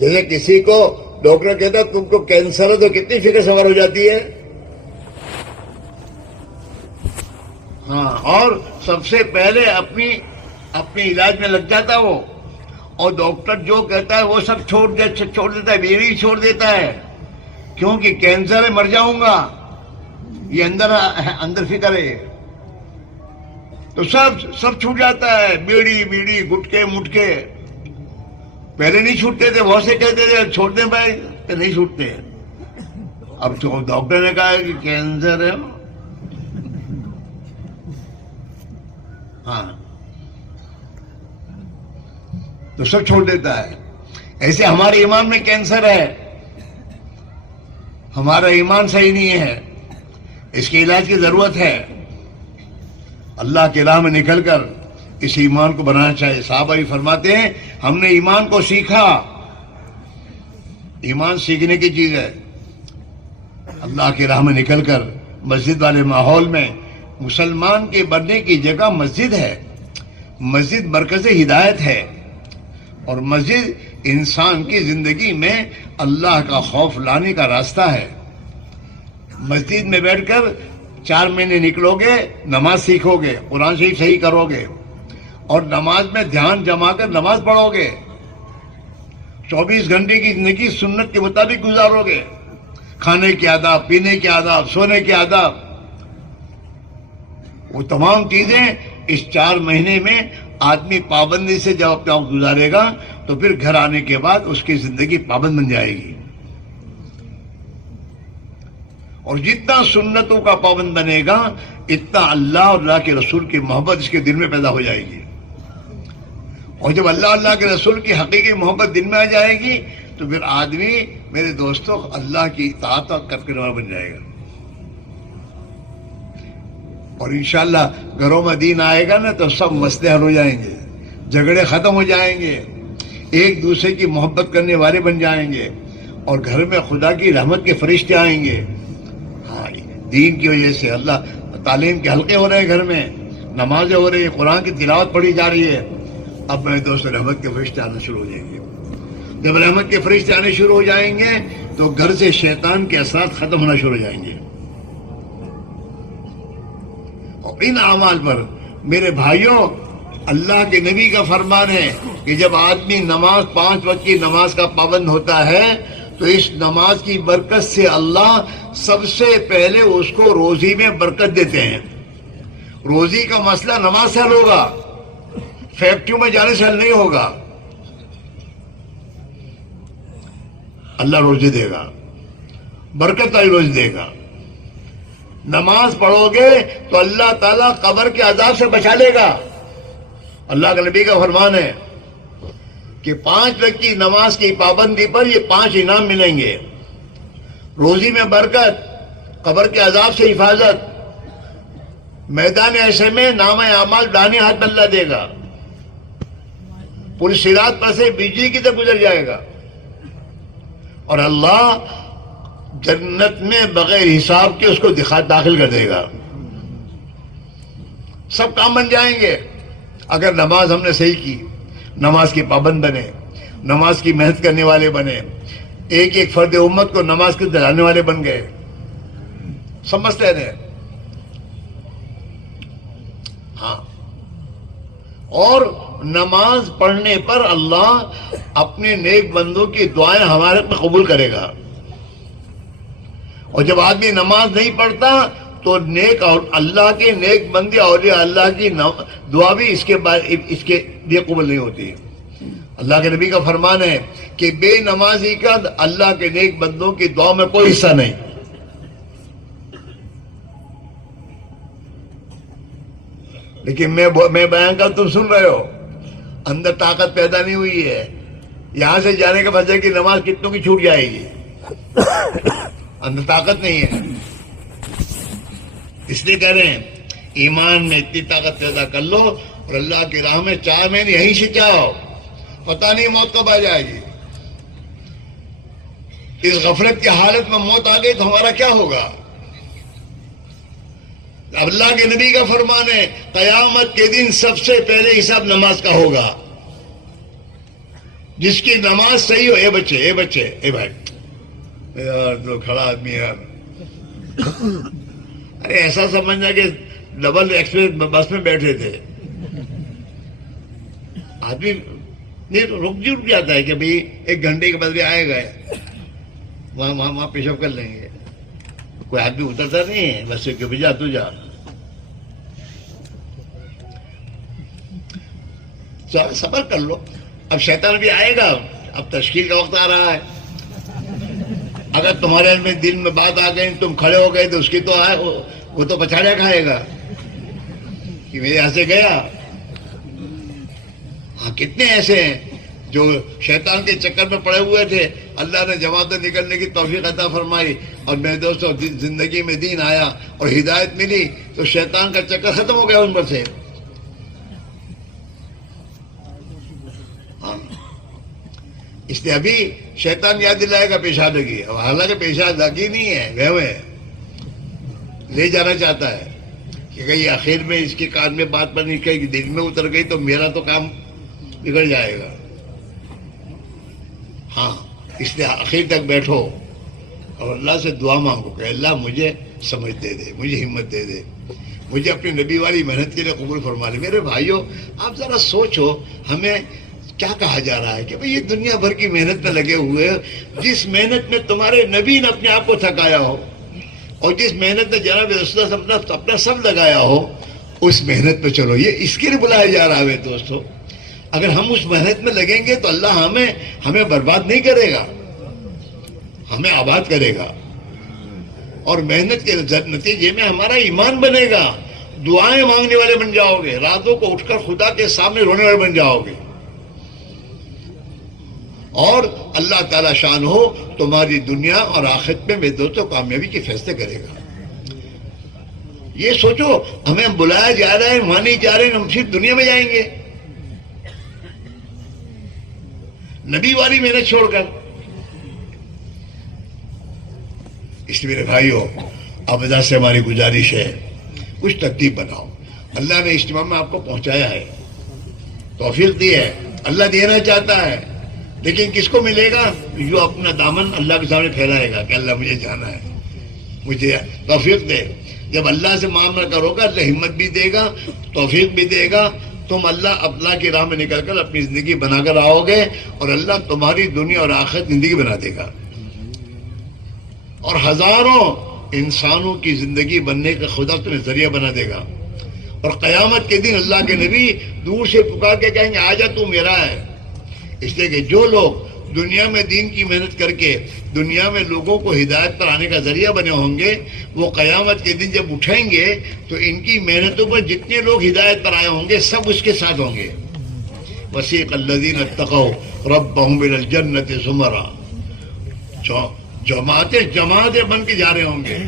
جیسے کسی کو ڈاکٹر کہتا تم کو کینسر ہے تو کتنی فکر سوار ہو جاتی ہے. ہاں، اور سب سے پہلے اپنی علاج میں لگ جاتا وہ، اور ڈاکٹر جو کہتا ہے وہ سب چھوڑ دیتا ہے، بیوی چھوڑ دیتا ہے. کیونکہ کینسر ہے، مر جاؤں گا، یہ اندر فکر ہے. تو سب چھوٹ جاتا ہے. بیڑی گٹکے مٹکے پہلے نہیں چھوٹتے تھے، بہت سے کہتے تھے چھوڑ دیں بھائی، کہ نہیں چھوٹتے. اب ڈاکٹر نے کہا کہ کینسر ہے، ہاں، تو سب چھوڑ دیتا ہے. ایسے ہمارے ایمان میں کینسر ہے، ہمارا ایمان صحیح نہیں ہے، اس کے علاج کی ضرورت ہے. اللہ کے راہ میں نکل کر اس ایمان کو بنانا چاہیے. صحابہ بھی فرماتے ہیں ہم نے ایمان کو سیکھا. ایمان سیکھنے کی چیز ہے. اللہ کے راہ میں نکل کر مسجد والے ماحول میں مسلمان کے بننے کی جگہ مسجد ہے. مسجد مرکز ہدایت ہے، اور مسجد انسان کی زندگی میں اللہ کا خوف لانے کا راستہ ہے. مسجد میں بیٹھ کر 4 مہینے نکلو گے، نماز سیکھو گے، قرآن شریف صحیح کرو گے، اور نماز میں دھیان جما کر نماز پڑھو گے. 24 گھنٹے کی زندگی سنت کے مطابق گزارو گے. کھانے کے آداب، پینے کے آداب، سونے کے آداب، وہ تمام چیزیں اس 4 مہینے میں آدمی پابندی سے جب اپنا وقت گزارے گا تو پھر گھر آنے کے بعد اس کی زندگی پابند بن جائے گی. اور جتنا سنتوں کا پابند بنے گا اتنا اللہ اور اللہ کے رسول کی محبت اس کے دل میں پیدا ہو جائے گی. اور جب اللہ کے رسول کی حقیقی محبت دل میں آ جائے گی تو پھر آدمی میرے دوستوں اللہ کی اطاعت کرنے والا بن جائے گا. اور انشاءاللہ گھروں میں دین آئے گا نا تو سب مسئلے حل ہو جائیں گے، جھگڑے ختم ہو جائیں گے، ایک دوسرے کی محبت کرنے والے بن جائیں گے، اور گھر میں خدا کی رحمت کے فرشتے آئیں گے. ہاں، دین کی وجہ سے اللہ تعلیم کے حلقے ہو رہے ہیں، گھر میں نمازیں ہو رہی ہیں، قرآن کی تلاوت پڑھی جا رہی ہے. اب میرے دوست رحمت کے فرشتے آنا شروع ہو جائیں گے. جب رحمت کے فرشتے آنے شروع ہو جائیں گے تو گھر سے شیطان کے اثرات ختم ہونا شروع ہو جائیں گے. اور ان اعمال پر میرے بھائیوں اللہ کے نبی کا فرمان ہے کہ جب آدمی نماز 5 وقت کی نماز کا پابند ہوتا ہے تو اس نماز کی برکت سے اللہ سب سے پہلے اس کو روزی میں برکت دیتے ہیں. روزی کا مسئلہ نماز سے حل ہوگا، فیکٹریوں میں جانے سے حل نہیں ہوگا. اللہ روزی دے گا، برکت والی روزی دے گا. نماز پڑھو گے تو اللہ تعالیٰ قبر کے عذاب سے بچا لے گا. اللہ کے نبی کا فرمان ہے کہ 5 وقت کی نماز کی پابندی پر یہ 5 انعام ملیں گے: روزی میں برکت، قبر کے عذاب سے حفاظت، میدان ایسے میں نام اعمال دانے ہاتھ میں اللہ دے گا، پل صراط پر سے بجلی کی طرح گزر جائے گا، اور اللہ جنت میں بغیر حساب کے اس کو داخل کر دے گا، سب کام بن جائیں گے۔ اگر نماز ہم نے صحیح کی، نماز کی پابند بنے، نماز کی محنت کرنے والے بنے، ایک ایک فرد امت کو نماز کے دلانے والے بن گئے، سمجھتے ہیں؟ ہاں، اور نماز پڑھنے پر اللہ اپنے نیک بندوں کی دعائیں ہمارے میں قبول کرے گا، اور جب آدمی نماز نہیں پڑھتا تو نیک اور اللہ کے نیک بندے اولیاء اللہ کی دعا بھی اس کے لیے قبول نہیں ہوتی۔ اللہ کے نبی کا فرمان ہے کہ بے نمازی کا اللہ کے نیک بندوں کی دعا میں کوئی حصہ نہیں۔ لیکن میں بیان کر تم سن رہے ہو، اندر طاقت پیدا نہیں ہوئی ہے، یہاں سے جانے کے بعد کہ نماز کتنوں کی چھوٹ جائے گی، اندر طاقت نہیں ہے۔ اس لیے کہہ رہے ہیں ایمان میں اتنی طاقت پیدا کر لو، اور اللہ کی راہ میں 4 مہینے یہیں سے جاؤ، پتہ نہیں موت کب آ جائے گی۔ اس غفلت کی حالت میں موت آ گئی تو ہمارا کیا ہوگا؟ اللہ کے نبی کا فرمان ہے قیامت کے دن سب سے پہلے حساب نماز کا ہوگا۔ جس کی نماز صحیح ہو، اے بچے اے بھائی، یار تو کھڑا آدمی یار، ارے ایسا سمجھنا کہ ڈبل ایکسپریس بس میں بیٹھے تھے، آدمی نہیں رک جاتا ہے کہ بھئی 1 گھنٹے کے بعد بھی آئے گئے، وہاں پیشاب کر لیں گے، کوئی آدمی اترتا نہیں ہے، بس کہ بھی جا تو جا، صبر کر لو، اب شیطان بھی آئے گا، اب تشکیل کا وقت آ رہا ہے۔ اگر تمہارے دل میں بات آ گئی، تم کھڑے ہو گئے تو اس کی تو وہ تو پچھاڑیا کھائے گا کہ میرے یہاں سے گیا۔ ہاں، کتنے ایسے ہیں جو شیطان کے چکر میں پڑے ہوئے تھے، اللہ نے جماعت نکلنے کی توفیق عطا فرمائی، اور میرے دوستوں زندگی میں دین آیا اور ہدایت ملی تو شیطان کا چکر ختم ہو گیا ان پر سے۔ اس لیے ابھی شیطان یاد دلائے گا پیشادگی، اب حالانکہ پیشادگی نہیں ہے، وہم ہے، لے جانا چاہتا ہے کہ کہیں آخر میں اس کے کان میں بات پر نہیں کہی، دل میں اتر گئی تو میرا تو کام بگڑ جائے گا۔ ہاں، اس لیے آخر تک بیٹھو اور اللہ سے دعا مانگو کہ اللہ مجھے سمجھ دے دے، مجھے ہمت دے دے، مجھے اپنی نبی والی محنت کے لیے قبول فرما لے۔ میرے بھائیوں، آپ ذرا سوچو ہمیں کیا کہا جا رہا ہے کہ بھئی یہ دنیا بھر کی محنت میں لگے ہوئے، جس محنت میں تمہارے نبی نے اپنے آپ کو تھکایا ہو، اور جس محنت میں جناب رسول اللہ اپنا سب لگایا ہو، اس محنت پہ چلو۔ یہ اس کے لیے بلایا جا رہا ہے دوستو۔ اگر ہم اس محنت میں لگیں گے تو اللہ ہمیں برباد نہیں کرے گا، ہمیں آباد کرے گا، اور محنت کے نتیجے میں ہمارا ایمان بنے گا، دعائیں مانگنے والے بن جاؤ گے، راتوں کو اٹھ کر خدا کے سامنے رونے والے بن جاؤ گے، اور اللہ تعالی شان ہو تمہاری دنیا اور آخرت میں میرے دوستوں کامیابی کے فیصلے کرے گا۔ یہ سوچو ہمیں بلایا جا رہا ہے، وہاں نہیں جا رہے ہیں، ہم صرف دنیا میں جائیں گے نبی والی محنت چھوڑ کر۔ اس لیے میرے بھائیوں، ابدا سے ہماری گزارش ہے کچھ ترتیب بناؤ۔ اللہ نے اجتماع میں آپ کو پہنچایا ہے، توفیق دی ہے، اللہ دینا چاہتا ہے، لیکن کس کو ملے گا؟ جو اپنا دامن اللہ کے سامنے پھیلائے گا کہ اللہ مجھے جانا ہے، مجھے توفیق دے۔ جب اللہ سے معاملہ کرو گا اللہ ہمت بھی دے گا، توفیق بھی دے گا، تم اللہ کی راہ میں نکل کر اپنی زندگی بنا کر آؤ گے، اور اللہ تمہاری دنیا اور آخرت زندگی بنا دے گا، اور ہزاروں انسانوں کی زندگی بننے کا خدا تمہیں ذریعہ بنا دے گا۔ اور قیامت کے دن اللہ کے نبی دور سے پکار کے کہیں گے آجا تو میرا ہے۔ اس لیے کہ جو لوگ دنیا میں دین کی محنت کر کے دنیا میں لوگوں کو ہدایت پر آنے کا ذریعہ بنے ہوں گے، وہ قیامت کے دن جب اٹھیں گے تو ان کی محنتوں پر جتنے لوگ ہدایت پر آئے ہوں گے سب اس کے ساتھ ہوں گے۔ وسیق الذین اتقوا ربهم الى الجنة زمرا، جماعتیں بن کے جا رہے ہوں گے،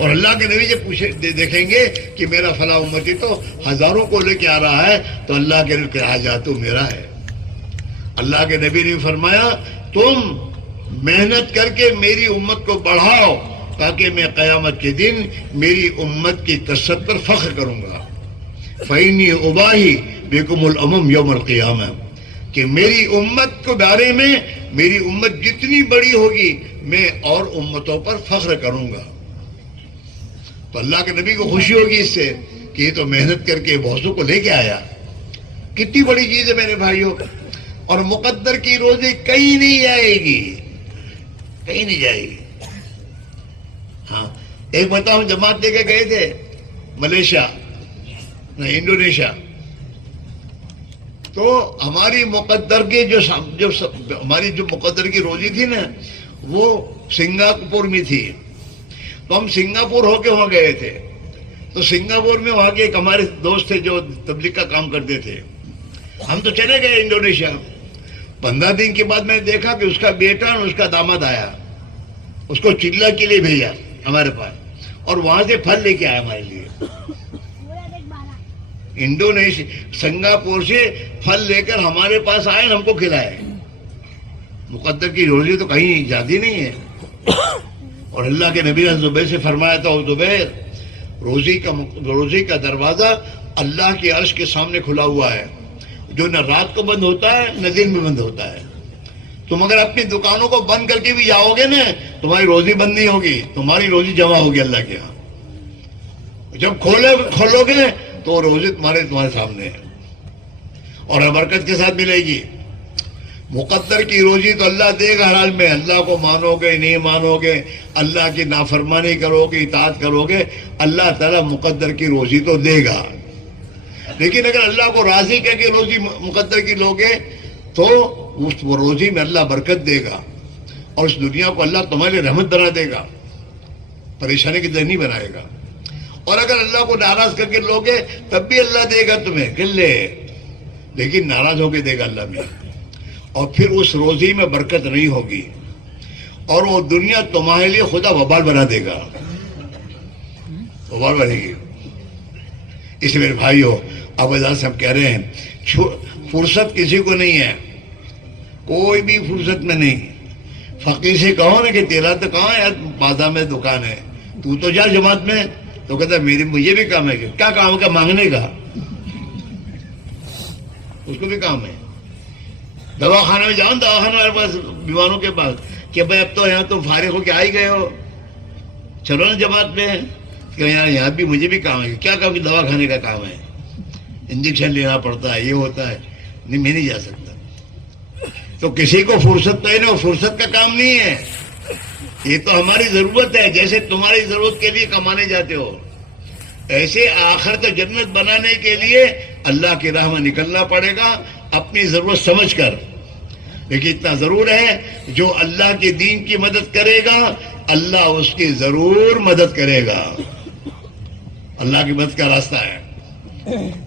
اور اللہ کے نبی جب دیکھیں گے کہ میرا فلاں امتی تو ہزاروں کو لے کے آ رہا ہے تو اللہ کے نبی کہا جا تو میرا ہے. اللہ کے نبی نے فرمایا تم محنت کر کے میری امت کو بڑھاؤ تاکہ میں قیامت کے دن میری امت کی کثرت پر فخر کروں گا. فإنی اباہی بکم الامم یوم القیامہ، کہ میری امت کے بارے میں میری امت جتنی بڑی ہوگی میں اور امتوں پر فخر کروں گا. تو اللہ کے نبی کو خوشی ہوگی اس سے کہ یہ تو محنت کر کے بہتوں کو لے کے آیا. کتنی بڑی چیز ہے میرے بھائیوں. اور مقدر کی روزی کہیں نہیں جائے گی، کہیں نہیں جائے گی. ہاں ایک بتاؤ، جماعت لے کے گئے تھے ملیشیا انڈونیشیا، تو ہماری مقدر کی ہماری جو مقدر کی روزی تھی نا وہ سنگاپور میں تھی. تو ہم سنگاپور ہو کے وہاں گئے تھے. تو سنگاپور میں وہاں کے ایک ہمارے دوست تھے جو تبلیغ کا کام کرتے تھے. ہم تو چلے گئے انڈونیشیا. 15 دن کے بعد میں نے دیکھا کہ اس کا بیٹا اور اس کا داماد آیا، اس کو چلا کے لیے بھیجا ہمارے پاس اور وہاں سے پھل لے کے آیا ہمارے لیے. انڈونیشیا سنگاپور سے پھل لے کر ہمارے پاس آئے، ہم کو کھلائے. مقدر کی روزی تو کہیں جاتی نہیں ہے. اور اللہ کے نبی نے زبیر سے فرمایا تھا، زبیر روزی کا دروازہ اللہ کے عرش کے سامنے کھلا ہوا ہے، جو نہ رات کو بند ہوتا ہے نہ دن میں بند ہوتا ہے. تم اگر اپنی دکانوں کو بند کر کے بھی جاؤ گے نا تمہاری روزی بند نہیں ہوگی، تمہاری روزی جمع ہوگی اللہ کے ہاں. جب کھولو گے تو روزی تمہارے سامنے ہے اور برکت کے ساتھ ملے گی. مقدر کی روزی تو اللہ دے گا ہر حال میں. اللہ کو مانو گے نہیں مانو گے، اللہ کی نافرمانی کرو گے اطاعت کرو گے، اللہ تعالیٰ مقدر کی روزی تو دے گا. لیکن اگر اللہ کو راضی کر کے روزی مقدر کی لوگے تو اس روزی میں اللہ برکت دے گا اور اس دنیا کو اللہ تمہارے لیے رحمت بنا دے گا، پریشانی کی در نہیں بنائے گا. اور اگر اللہ کو ناراض کر کے لوگے تب بھی اللہ دے گا تمہیں قلے، لیکن ناراض ہو کے دے گا اللہ میں. اور پھر اس روزی میں برکت نہیں ہوگی اور وہ دنیا تمہارے لیے خدا وبال بنا دے گا، وبال بنے گی. اس لیے میرے بھائیو اب سے ہم کہہ رہے ہیں فرصت کسی کو نہیں ہے، کوئی بھی فرصت میں نہیں. فقیر سے کہو نا کہ تیرا تو کہاں ہے بازار میں دکان ہے، تو جا جماعت میں. تو کہتا ہے مجھے بھی کام ہے. کیا کام ہے؟ مانگنے کا. اس کو بھی کام ہے. دوا خانے میں جاؤ، دوا خانے والے پاس بیماروں کے پاس کہ بھائی اب تو یہاں تم فارغ ہو کے آ ہی گئے ہو، چلو نا جماعت میں. کہ یہاں بھی مجھے بھی کام ہے. کیا کام؟ دوا کھانے کا کام ہے، انجیکشن لینا پڑتا ہے، یہ ہوتا ہے. نہیں میں نہیں جا سکتا. تو کسی کو فرصت تو ہے نا، فرصت کا کام نہیں ہے. یہ تو ہماری ضرورت ہے. جیسے تمہاری ضرورت کے لیے کمانے جاتے ہو ایسے آخرت جنت بنانے کے لیے اللہ کی راہ میں نکلنا پڑے گا اپنی ضرورت سمجھ کر. لیکن اتنا ضرور ہے جو اللہ کے دین کی مدد کرے گا اللہ اس کی ضرور مدد کرے گا. اللہ کی مدد کا راستہ ہے.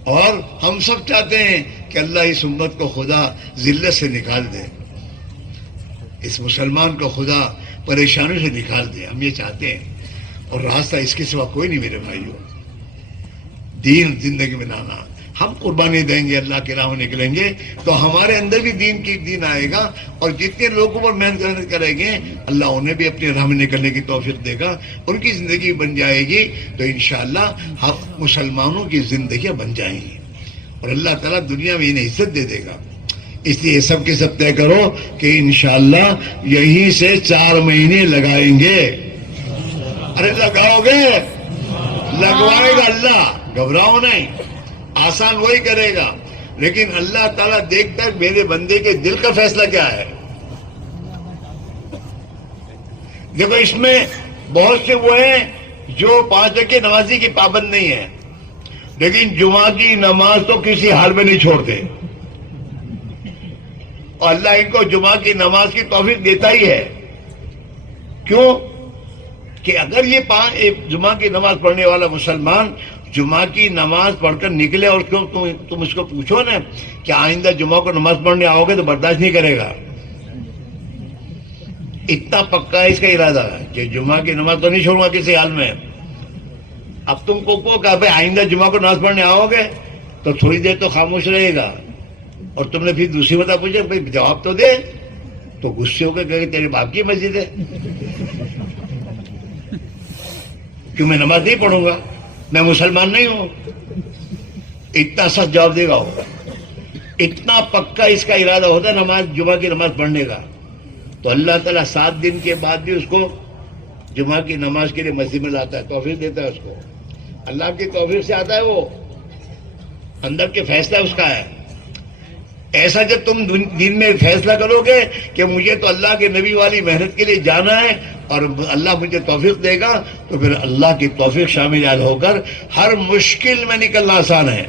اور ہم سب چاہتے ہیں کہ اللہ اس امت کو خدا ذلت سے نکال دے، اس مسلمان کو خدا پریشانی سے نکال دے. ہم یہ چاہتے ہیں اور راستہ اس کے سوا کوئی نہیں میرے بھائیوں. دین زندگی میں لانا. ہم قربانی دیں گے، اللہ کی راہ میں نکلیں گے تو ہمارے اندر بھی دین آئے گا. اور جتنے لوگوں پر محنت کریں گے اللہ انہیں بھی اپنی راہ میں نکلنے کی توفیق دے گا، ان کی زندگی بن جائے گی تو انشاءاللہ ہم مسلمانوں کی زندگیاں بن جائیں گی اور اللہ تعالیٰ دنیا میں انہیں عزت دے دے گا. اس لیے سب کے سب طے کرو کہ انشاءاللہ یہیں سے 4 مہینے لگائیں گے. ارے لگاؤ گے؟ لگوائے گا اللہ، گھبراؤ نہیں. آسان وہی کرے گا لیکن اللہ تعالیٰ دیکھتا ہے میرے بندے کے دل کا فیصلہ کیا ہے. دیکھو اس میں بہت سے وہ ہیں جو 5 وقت کی نمازی کی پابند نہیں ہے لیکن جمعہ کی نماز تو کسی حال میں نہیں چھوڑتے اور اللہ ان کو جمعہ کی نماز کی توفیق دیتا ہی ہے. کیوں کہ اگر یہ جمعہ کی نماز پڑھنے والا مسلمان جمعہ کی نماز پڑھ کر نکلے اور تم اس کو پوچھو نا کہ آئندہ جمعہ کو نماز پڑھنے آؤ گے تو برداشت نہیں کرے گا. اتنا پکا ہے اس کا ارادہ کہ جمعہ کی نماز تو نہیں چھوڑوں گا کسی حال میں. اب تم کو کہا بھائی آئندہ جمعہ کو نماز پڑھنے آؤ گے تو تھوڑی دیر تو خاموش رہے گا، اور تم نے پھر دوسری بات پوچھا بھائی جواب تو دے، تو غصے ہو کے کہے تیرے باپ کی مسجد ہے، کیوں میں نماز نہیں پڑھوں گا، میں مسلمان نہیں ہوں؟ اتنا سچ جواب دے گا وہ، اتنا پکا اس کا ارادہ ہوتا ہے نماز جمعہ کی نماز پڑھنے کا، تو اللہ تعالیٰ 7 دن کے بعد بھی اس کو جمعہ کی نماز کے لیے مسجد میں لاتا ہے، توفیق دیتا ہے اس کو، اللہ کی توفیق سے آتا ہے وہ، اندر کے فیصلہ اس کا ہے۔ ایسا جب تم دین میں فیصلہ کرو گے کہ مجھے تو اللہ کے نبی والی محنت کے لیے جانا ہے اور اللہ مجھے توفیق دے گا، تو پھر اللہ کی توفیق شامل ہو کر ہر مشکل میں نکلنا آسان ہے،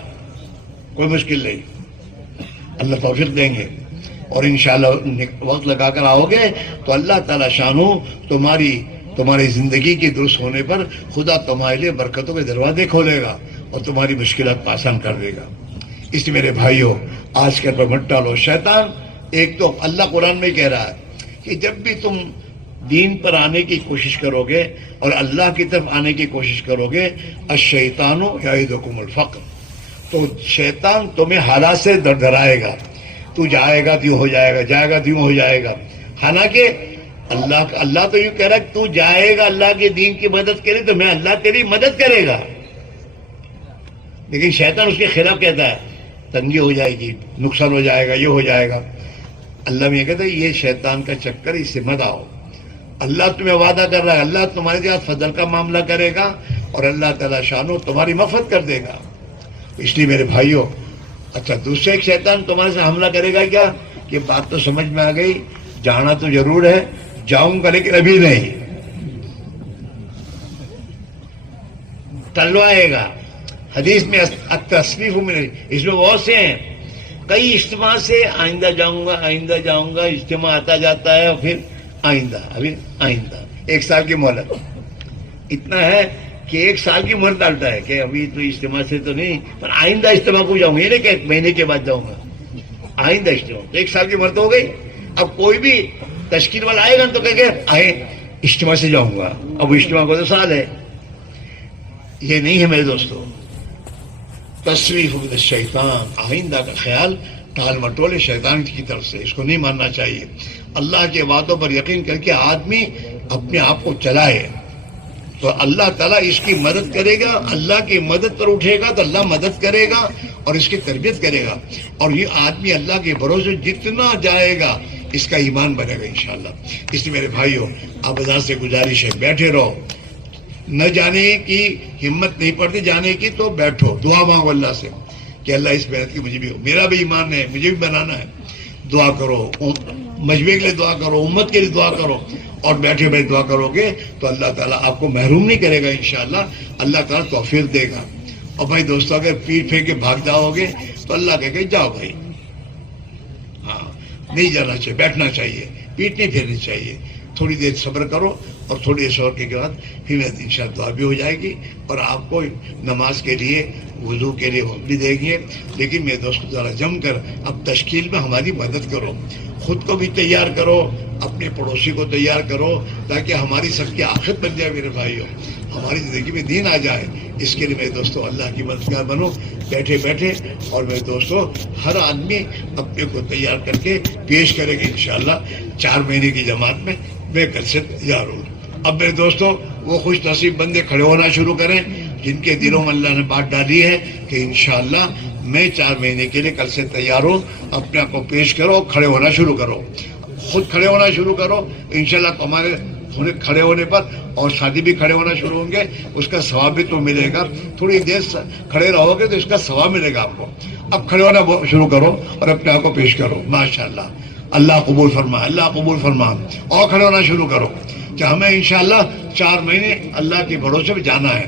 کوئی مشکل نہیں، اللہ توفیق دیں گے، اور انشاءاللہ وقت لگا کر آؤ گے تو اللہ تعالیٰ شانو تمہاری زندگی کی درست ہونے پر خدا تمہارے لیے برکتوں کے دروازے کھولے گا اور تمہاری مشکلات آسان کر دے گا۔ اس لیے میرے بھائیوں آج کل پر مت ٹالو، شیطان ایک تو اللہ قرآن میں کہہ رہا ہے کہ جب بھی تم دین پر آنے کی کوشش کرو گے اور اللہ کی طرف آنے کی کوشش کرو گے، الشیطان یعدکم الفقر، تو شیطان تمہیں حالات سے ڈرائے گا، تو جائے گا تو یوں ہو جائے گا، جائے گا تو یوں ہو جائے گا، حالانکہ اللہ تو یوں کہہ رہا ہے کہ تو جائے گا اللہ کے دین کی مدد کرے تو میں اللہ تیری مدد کرے گا، لیکن شیطان اس کے خلاف کہتا ہے تنگی ہو جائے گی، نقصان ہو جائے گا، یہ ہو جائے گا۔ اللہ میں یہ کہتا ہے یہ شیطان کا چکر، اس سے مت آؤ، اللہ تمہیں وعدہ کر رہا ہے، اللہ تمہارے ساتھ فضل کا معاملہ کرے گا اور اللہ تعالیٰ شانو تمہاری مغفرت کر دے گا۔ اس لیے میرے بھائیوں، اچھا دوسرے ایک شیطان تمہارے سے حملہ کرے گا کیا کہ بات تو سمجھ میں آ گئی، جانا تو ضرور ہے، جاؤں گا لیکن ابھی نہیں، ٹلوائے گا۔ حدیث میں التصویف اس میں بہت سے ہیں، کئی اجتماع سے آئندہ جاؤں گا آئندہ جاؤں گا، اجتماع آتا جاتا ہے اور پھر آئندہ، ابھی آئندہ، 1 سال کی مہلت، اتنا ہے کہ 1 سال کی مہلت ڈالتا ہے کہ ابھی تو اجتماع سے تو نہیں، پر آئندہ اجتماع کو جاؤں گا، یہ نہیں کہ 1 مہینے کے بعد جاؤں گا، آئندہ اجتماع، تو 1 سال کی مہلت ہو گئی۔ اب کوئی بھی تشکیل والا آئے گا تو کہ آئے اجتماع سے جاؤں گا، اب اجتماع کو تو سال ہے، یہ نہیں ہے میرے دوستو۔ تصریف الشیطان، آئندہ کا خیال ٹال مٹول شیطان کی طرف سے، اس کو نہیں ماننا چاہیے۔ اللہ کے وعدوں پر یقین کر کے آدمی اپنے آپ کو چلائے تو اللہ تعالیٰ اس کی مدد کرے گا، اللہ کی مدد پر اٹھے گا تو اللہ مدد کرے گا اور اس کی تربیت کرے گا، اور یہ آدمی اللہ کے بھروسے جتنا جائے گا اس کا ایمان بنے گا انشاءاللہ۔ اس لیے میرے بھائیوں آپ بازار سے گزارش ہے بیٹھے رہو، نہ جانے کی ہمت نہیں پڑتی جانے کی تو بیٹھو، دعا مانگو اللہ سے کہ اللہ اس محنت کی مجھے بھی ہو، میرا بھی ایمان ہے، مجھے بھی بنانا ہے، دعا کرو، مجمع کے لیے دعا کرو، امت کے لیے دعا کرو، اور بیٹھے بیٹھے دعا کرو گے تو اللہ تعالیٰ آپ کو محروم نہیں کرے گا انشاءاللہ، اللہ تعالیٰ توفیق دے گا۔ اور بھائی دوستوں اگر پیٹ پھیر کے بھاگ جاؤ گے تو اللہ کہے کہ جاؤ بھائی، ہاں نہیں جانا چاہیے، بیٹھنا چاہیے، پیٹ نہیں پھیرنی چاہیے، تھوڑی دیر صبر کرو اور تھوڑی دیر صبر کے بعد پھر انشاءاللہ دعا بھی ہو جائے گی اور آپ کو نماز کے لیے وضو کے لیے وقت بھی دیں گے۔ لیکن میرے دوست ذرا جم کر اب تشکیل میں ہماری مدد کرو، خود کو بھی تیار کرو، اپنے پڑوسی کو تیار کرو، تاکہ ہماری سب کی آخرت بن جائے میرے بھائیوں، ہماری زندگی میں دین آ جائے۔ اس کے لیے میرے دوستوں اللہ کی مددگار بنو بیٹھے بیٹھے، اور میرے دوستوں ہر آدمی اپنے کو تیار کر کے پیش کرے گا انشاءاللہ 4 مہینے کی جماعت میں میں کل سے تیار ہوں۔ اب میرے دوستوں وہ خوش نصیب بندے کھڑے ہونا شروع کریں جن کے دلوں میں اللہ نے بات ڈالی ہے کہ انشاءاللہ میں 4 مہینے کے لیے کل سے تیار ہوں، اپنے آپ کو پیش کرو، کھڑے ہونا شروع کرو، خود کھڑے ہونا شروع کرو انشاءاللہ تمہارے کھڑے ہونے پر، اور شادی بھی کھڑے ہونا شروع ہوں گے، اس کا ثواب بھی تو ملے گا، تھوڑی دیر کھڑے رہو گے تو اس کا ثواب ملے گا آپ کو۔ اب کھڑے ہونا شروع کرو اور اپنے آپ کو پیش کرو، ماشاءاللہ اللہ قبول فرما، اللہ قبول فرما، اور کھڑے ہونا شروع کرو کہ ہمیں انشاءاللہ 4 مہینے اللہ کے بھروسے پہ جانا ہے،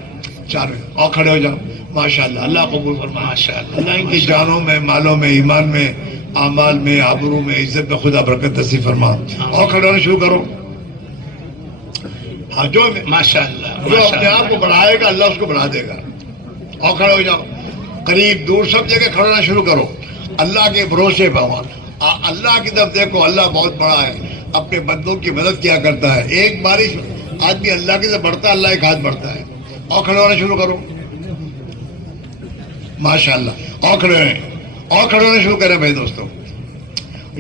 4 مہینے، اور کھڑے ہو جاؤ ماشاءاللہ اللہ قبول فرما، ماشاءاللہ اللہ ان کی جانوں میں، مالوں میں، ایمان میں، اعمال میں، آبرو میں، عزت میں خدا برکت نصیب فرما، اور کھڑے ہونا شروع کرو۔ ہاں جو ماشاءاللہ جو اپنے آپ کو بڑھائے گا اللہ اس کو بڑھا دے گا، اور کھڑے ہو جاؤ، قریب دور سب جگہ کھڑے ہونا شروع کرو، اللہ کے بھروسے پہ اللہ کی طرف دیکھو، اللہ بہت بڑا ہے، اپنے بندوں کی مدد کیا کرتا ہے۔ ایک بارش آدمی اللہ کی طرف بڑھتا ہے، اللہ ایک ہاتھ بڑھتا ہے، اور کھڑے ہونا شروع کرو. ماشاء اللہ. اور کھڑے ہونے شروع کریں بھائی دوستوں.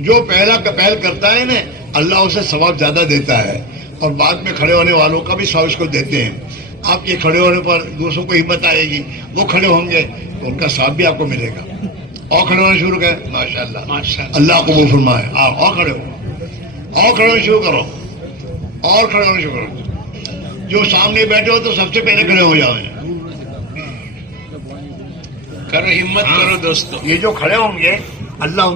جو پہل کرتا ہے نا اللہ اسے ثواب زیادہ دیتا ہے اور بعد میں کھڑے ہونے والوں کا بھی ثواب اس کو دیتے ہیں. آپ کے کھڑے ہونے پر دوسروں کو ہمت آئے گی, وہ کھڑے ہوں گے تو ان کا ثواب بھی آپ کو ملے گا. اور کھڑے ہونا شروع کریں. ماشاء اللہ. اللہ قبول فرمائے. اور کھڑے ہونا شروع کرو. اور کھڑے ہونا شروع کرو. جو سامنے بیٹھے ہو تو سب سے پہلے کھڑے ہو جاؤ. کرو ہمت کرو دوستو. یہ جو کھڑے ہوں گے اللہ